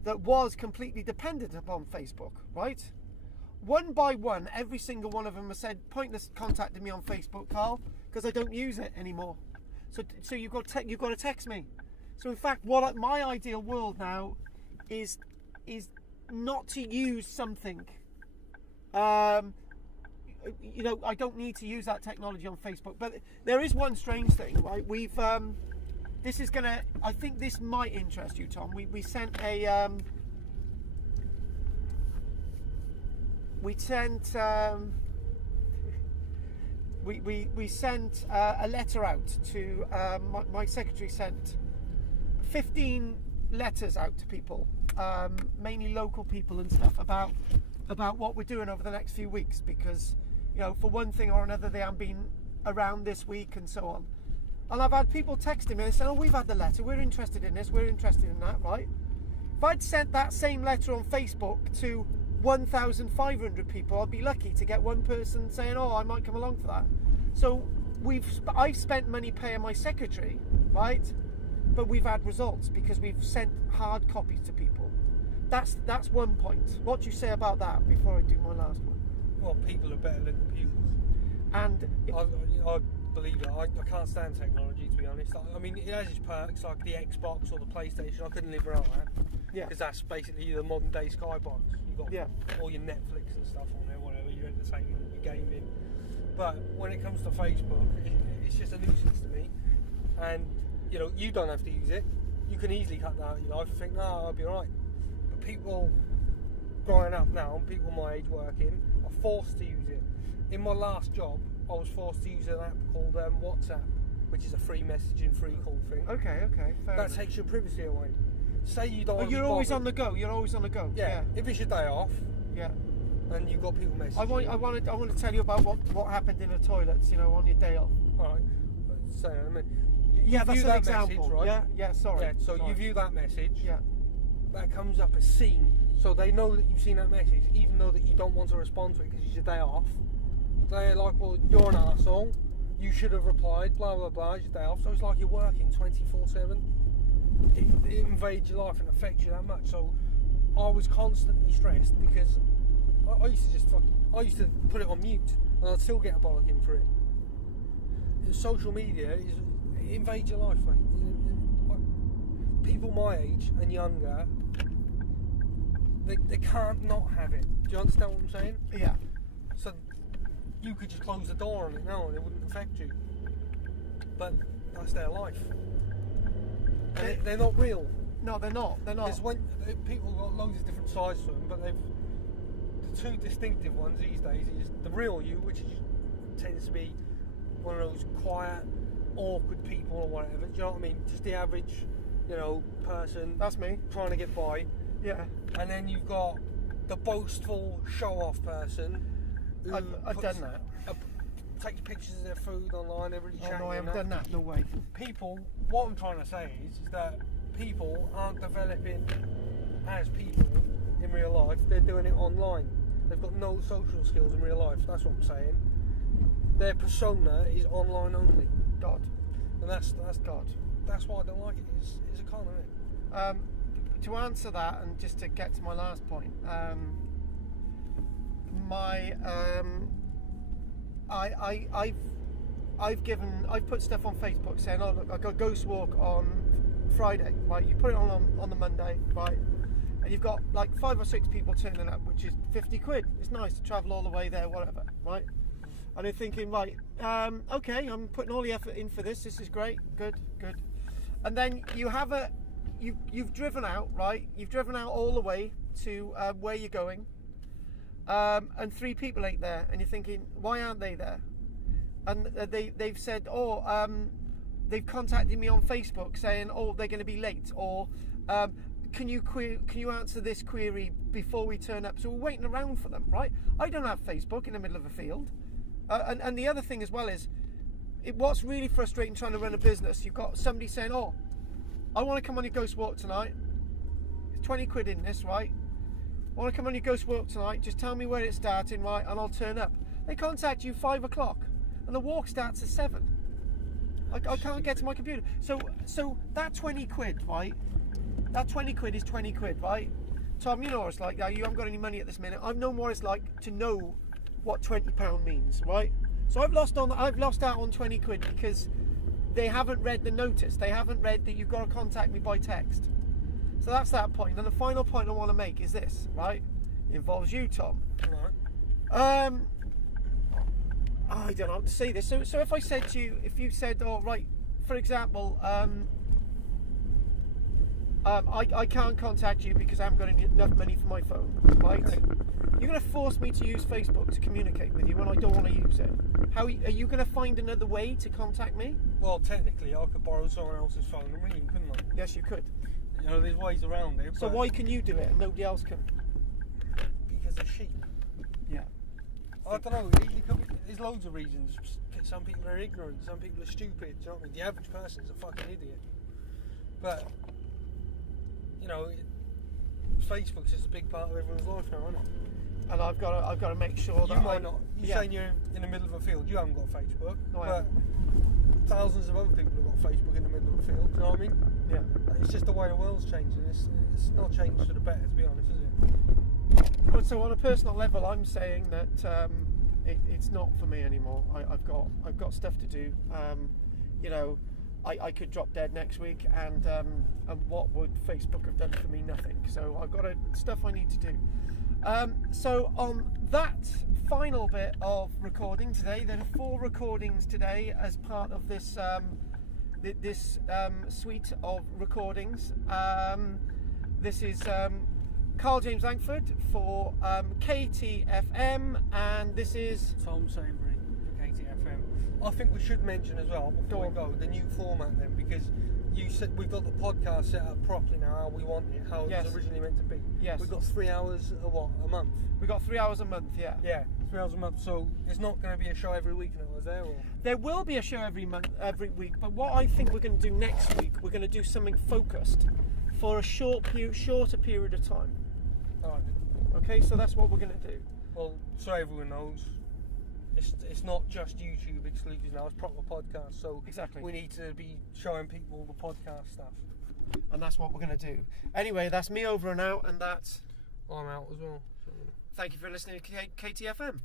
that was completely dependent upon Facebook, right? One by one, every single one of them has said, pointless contacting me on Facebook, Carl, because I don't use it anymore. So you've got to text me. So in fact, what my ideal world now is not to use something. I don't need to use that technology on Facebook. But there is one strange thing, right? We've I think this might interest you, Tom. We sent we sent we sent a letter out to my secretary sent 15 letters out to people, mainly local people and stuff, about what we're doing over the next few weeks, because for one thing or another they haven't been around this week and so on. And I've had people texting me and saying, oh, we've had the letter, we're interested in this, we're interested in that, right? If I'd sent that same letter on Facebook to 1,500 people, I'd be lucky to get one person saying, oh, I might come along for that. So I've spent money paying my secretary, right? But we've had results because we've sent hard copies to people. That's one point. What do you say about that before I do my last one? Well, people are better than computers. And I believe it. I can't stand technology, to be honest. I mean, it has its perks, like the Xbox or the PlayStation. I couldn't live without that. Yeah. Because that's basically the modern day Skybox. You've got all your Netflix and stuff on there, whatever, your entertainment, your gaming. But when it comes to Facebook, it's just a nuisance to me. And, you don't have to use it. You can easily cut that out of your life and think, no, I'll be alright. But people growing up now, people my age working, are forced to use it. In my last job, I was forced to use an app called WhatsApp, which is a free messaging, free call thing. Okay, fair That enough. takes your privacy away. Say you don't. Oh, you're always on the go. You're always on the go. Yeah. If it's your day off, Yeah. and you've got people messaging. I want to tell you about what happened in the toilets, on your day off. All right. Say that in a minute. Yeah, You that's view an that example. message, right? Yeah. Sorry. Yeah. So Sorry. you view that message. Yeah. That comes up as seen, so they know that you've seen that message, even though that you don't want to respond to it because it's your day off. They're like, well, you're an arsehole, you should have replied, blah blah blah, it's your day off. So it's like you're working 24/7. It invades your life and affects you that much. So I was constantly stressed because I used to put it on mute and I'd still get a bollocking for it. Social media it invades your life, mate. People my age and younger, they can't not have it. Do you understand what I'm saying? Yeah. So you could just close the door on it now and it wouldn't affect you. But that's their life. And they're not real. No, they're not. There's people got loads of different sides to them, but the two distinctive ones these days is the real you, which tends to be one of those quiet, awkward people or whatever. Do you know what I mean? Just the average, person. That's me. Trying to get by. Yeah. And then you've got the boastful, show-off person. Who I've done that. Takes pictures of their food online. They're really Oh chatty. no, I and haven't done that. No way. People. What I'm trying to say is that people aren't developing as people in real life. They're doing it online. They've got no social skills in real life. That's what I'm saying. Their persona is online only. God. And that's God. That's why I don't like it. It's a con, isn't it? To answer that, and just to get to my last point, I've put stuff on Facebook saying, oh look, I got Ghost Walk on Friday, right? You put it on the Monday, right? And you've got like 5 or 6 people turning up, which is 50 quid. It's nice to travel all the way there, whatever, right? And they're thinking, right, okay, I'm putting all the effort in for this. This is great, good. And then you've driven out, right? You've driven out all the way to where you're going, and 3 people ain't there, and you're thinking, why aren't they there? And they've said, they've contacted me on Facebook saying, oh, they're going to be late, or can you answer this query before we turn up? So we're waiting around for them, right? I don't have Facebook in the middle of a field, and the other thing as well is, what's really frustrating trying to run a business, you've got somebody saying, oh, I want to come on your Ghost Walk tonight. It's 20 quid in this, right? I want to come on your Ghost Walk tonight. Just tell me where it's starting, right? And I'll turn up. They contact you 5 o'clock, and the walk starts at 7. I can't get to my computer. So that 20 quid, right? That 20 quid is 20 quid, right? Tom, you know what it's like. You haven't got any money at this minute. I've known what it's like to know what £20 means, right? So I've lost out on 20 quid because they haven't read the notice. They haven't read that you've got to contact me by text. So that's that point. And the final point I want to make is this, right? It involves you, Tom. Right. I don't know how to say this. So if I said to you, if you said, oh right, for example, I can't contact you because I haven't got enough money for my phone, right? Okay. You're going to force me to use Facebook to communicate with you when I don't want to use it. How are you going to find another way to contact me? Well, technically, I could borrow someone else's phone and ring you, couldn't I? Yes, you could. You know, there's ways around it. So but why can you do it and nobody else can? Because they're sheep. Yeah. I don't know. There's loads of reasons. Some people are ignorant. Some people are stupid. Do you know what I mean? The average person's a fucking idiot. But you know, Facebook's just a big part of everyone's life now, isn't it? And I've got to make sure that You might not. You're yeah. saying you're in the middle of a field. You haven't got Facebook. No, I but thousands of other people have got Facebook in the middle of a field. Do you know what I mean? Yeah. It's just the way the world's changing. It's not changed for the better, to be honest, is it? But so on a personal level, I'm saying that it's not for me anymore. I've got stuff to do. You know, I could drop dead next week, and what would Facebook have done for me? Nothing. So I've got stuff I need to do. So on that final bit of recording today, there are 4 recordings today as part of this suite of recordings. This is Karl-James Langford for KTFM, and this is Tom Savory for KTFM. I think we should mention as well before we go the new format then, because you said we've got the podcast set up properly now, how we want it, how it was originally meant to be. Yes. We've got 3 hours a month. We've got 3 hours a month, yeah. Yeah, 3 hours a month. So it's not going to be a show every week now, is there? Or? There will be a show every week, but what I think we're going to do next week, we're going to do something focused for a shorter period of time. All right. Okay, so that's what we're going to do. Well, so everyone knows, it's not just YouTube exclusives now, it's proper podcast, so Exactly. we need to be showing people the podcast stuff. And that's what we're going to do. Anyway, that's me over and out, and that's... I'm out as well. So. Thank you for listening to KTFM.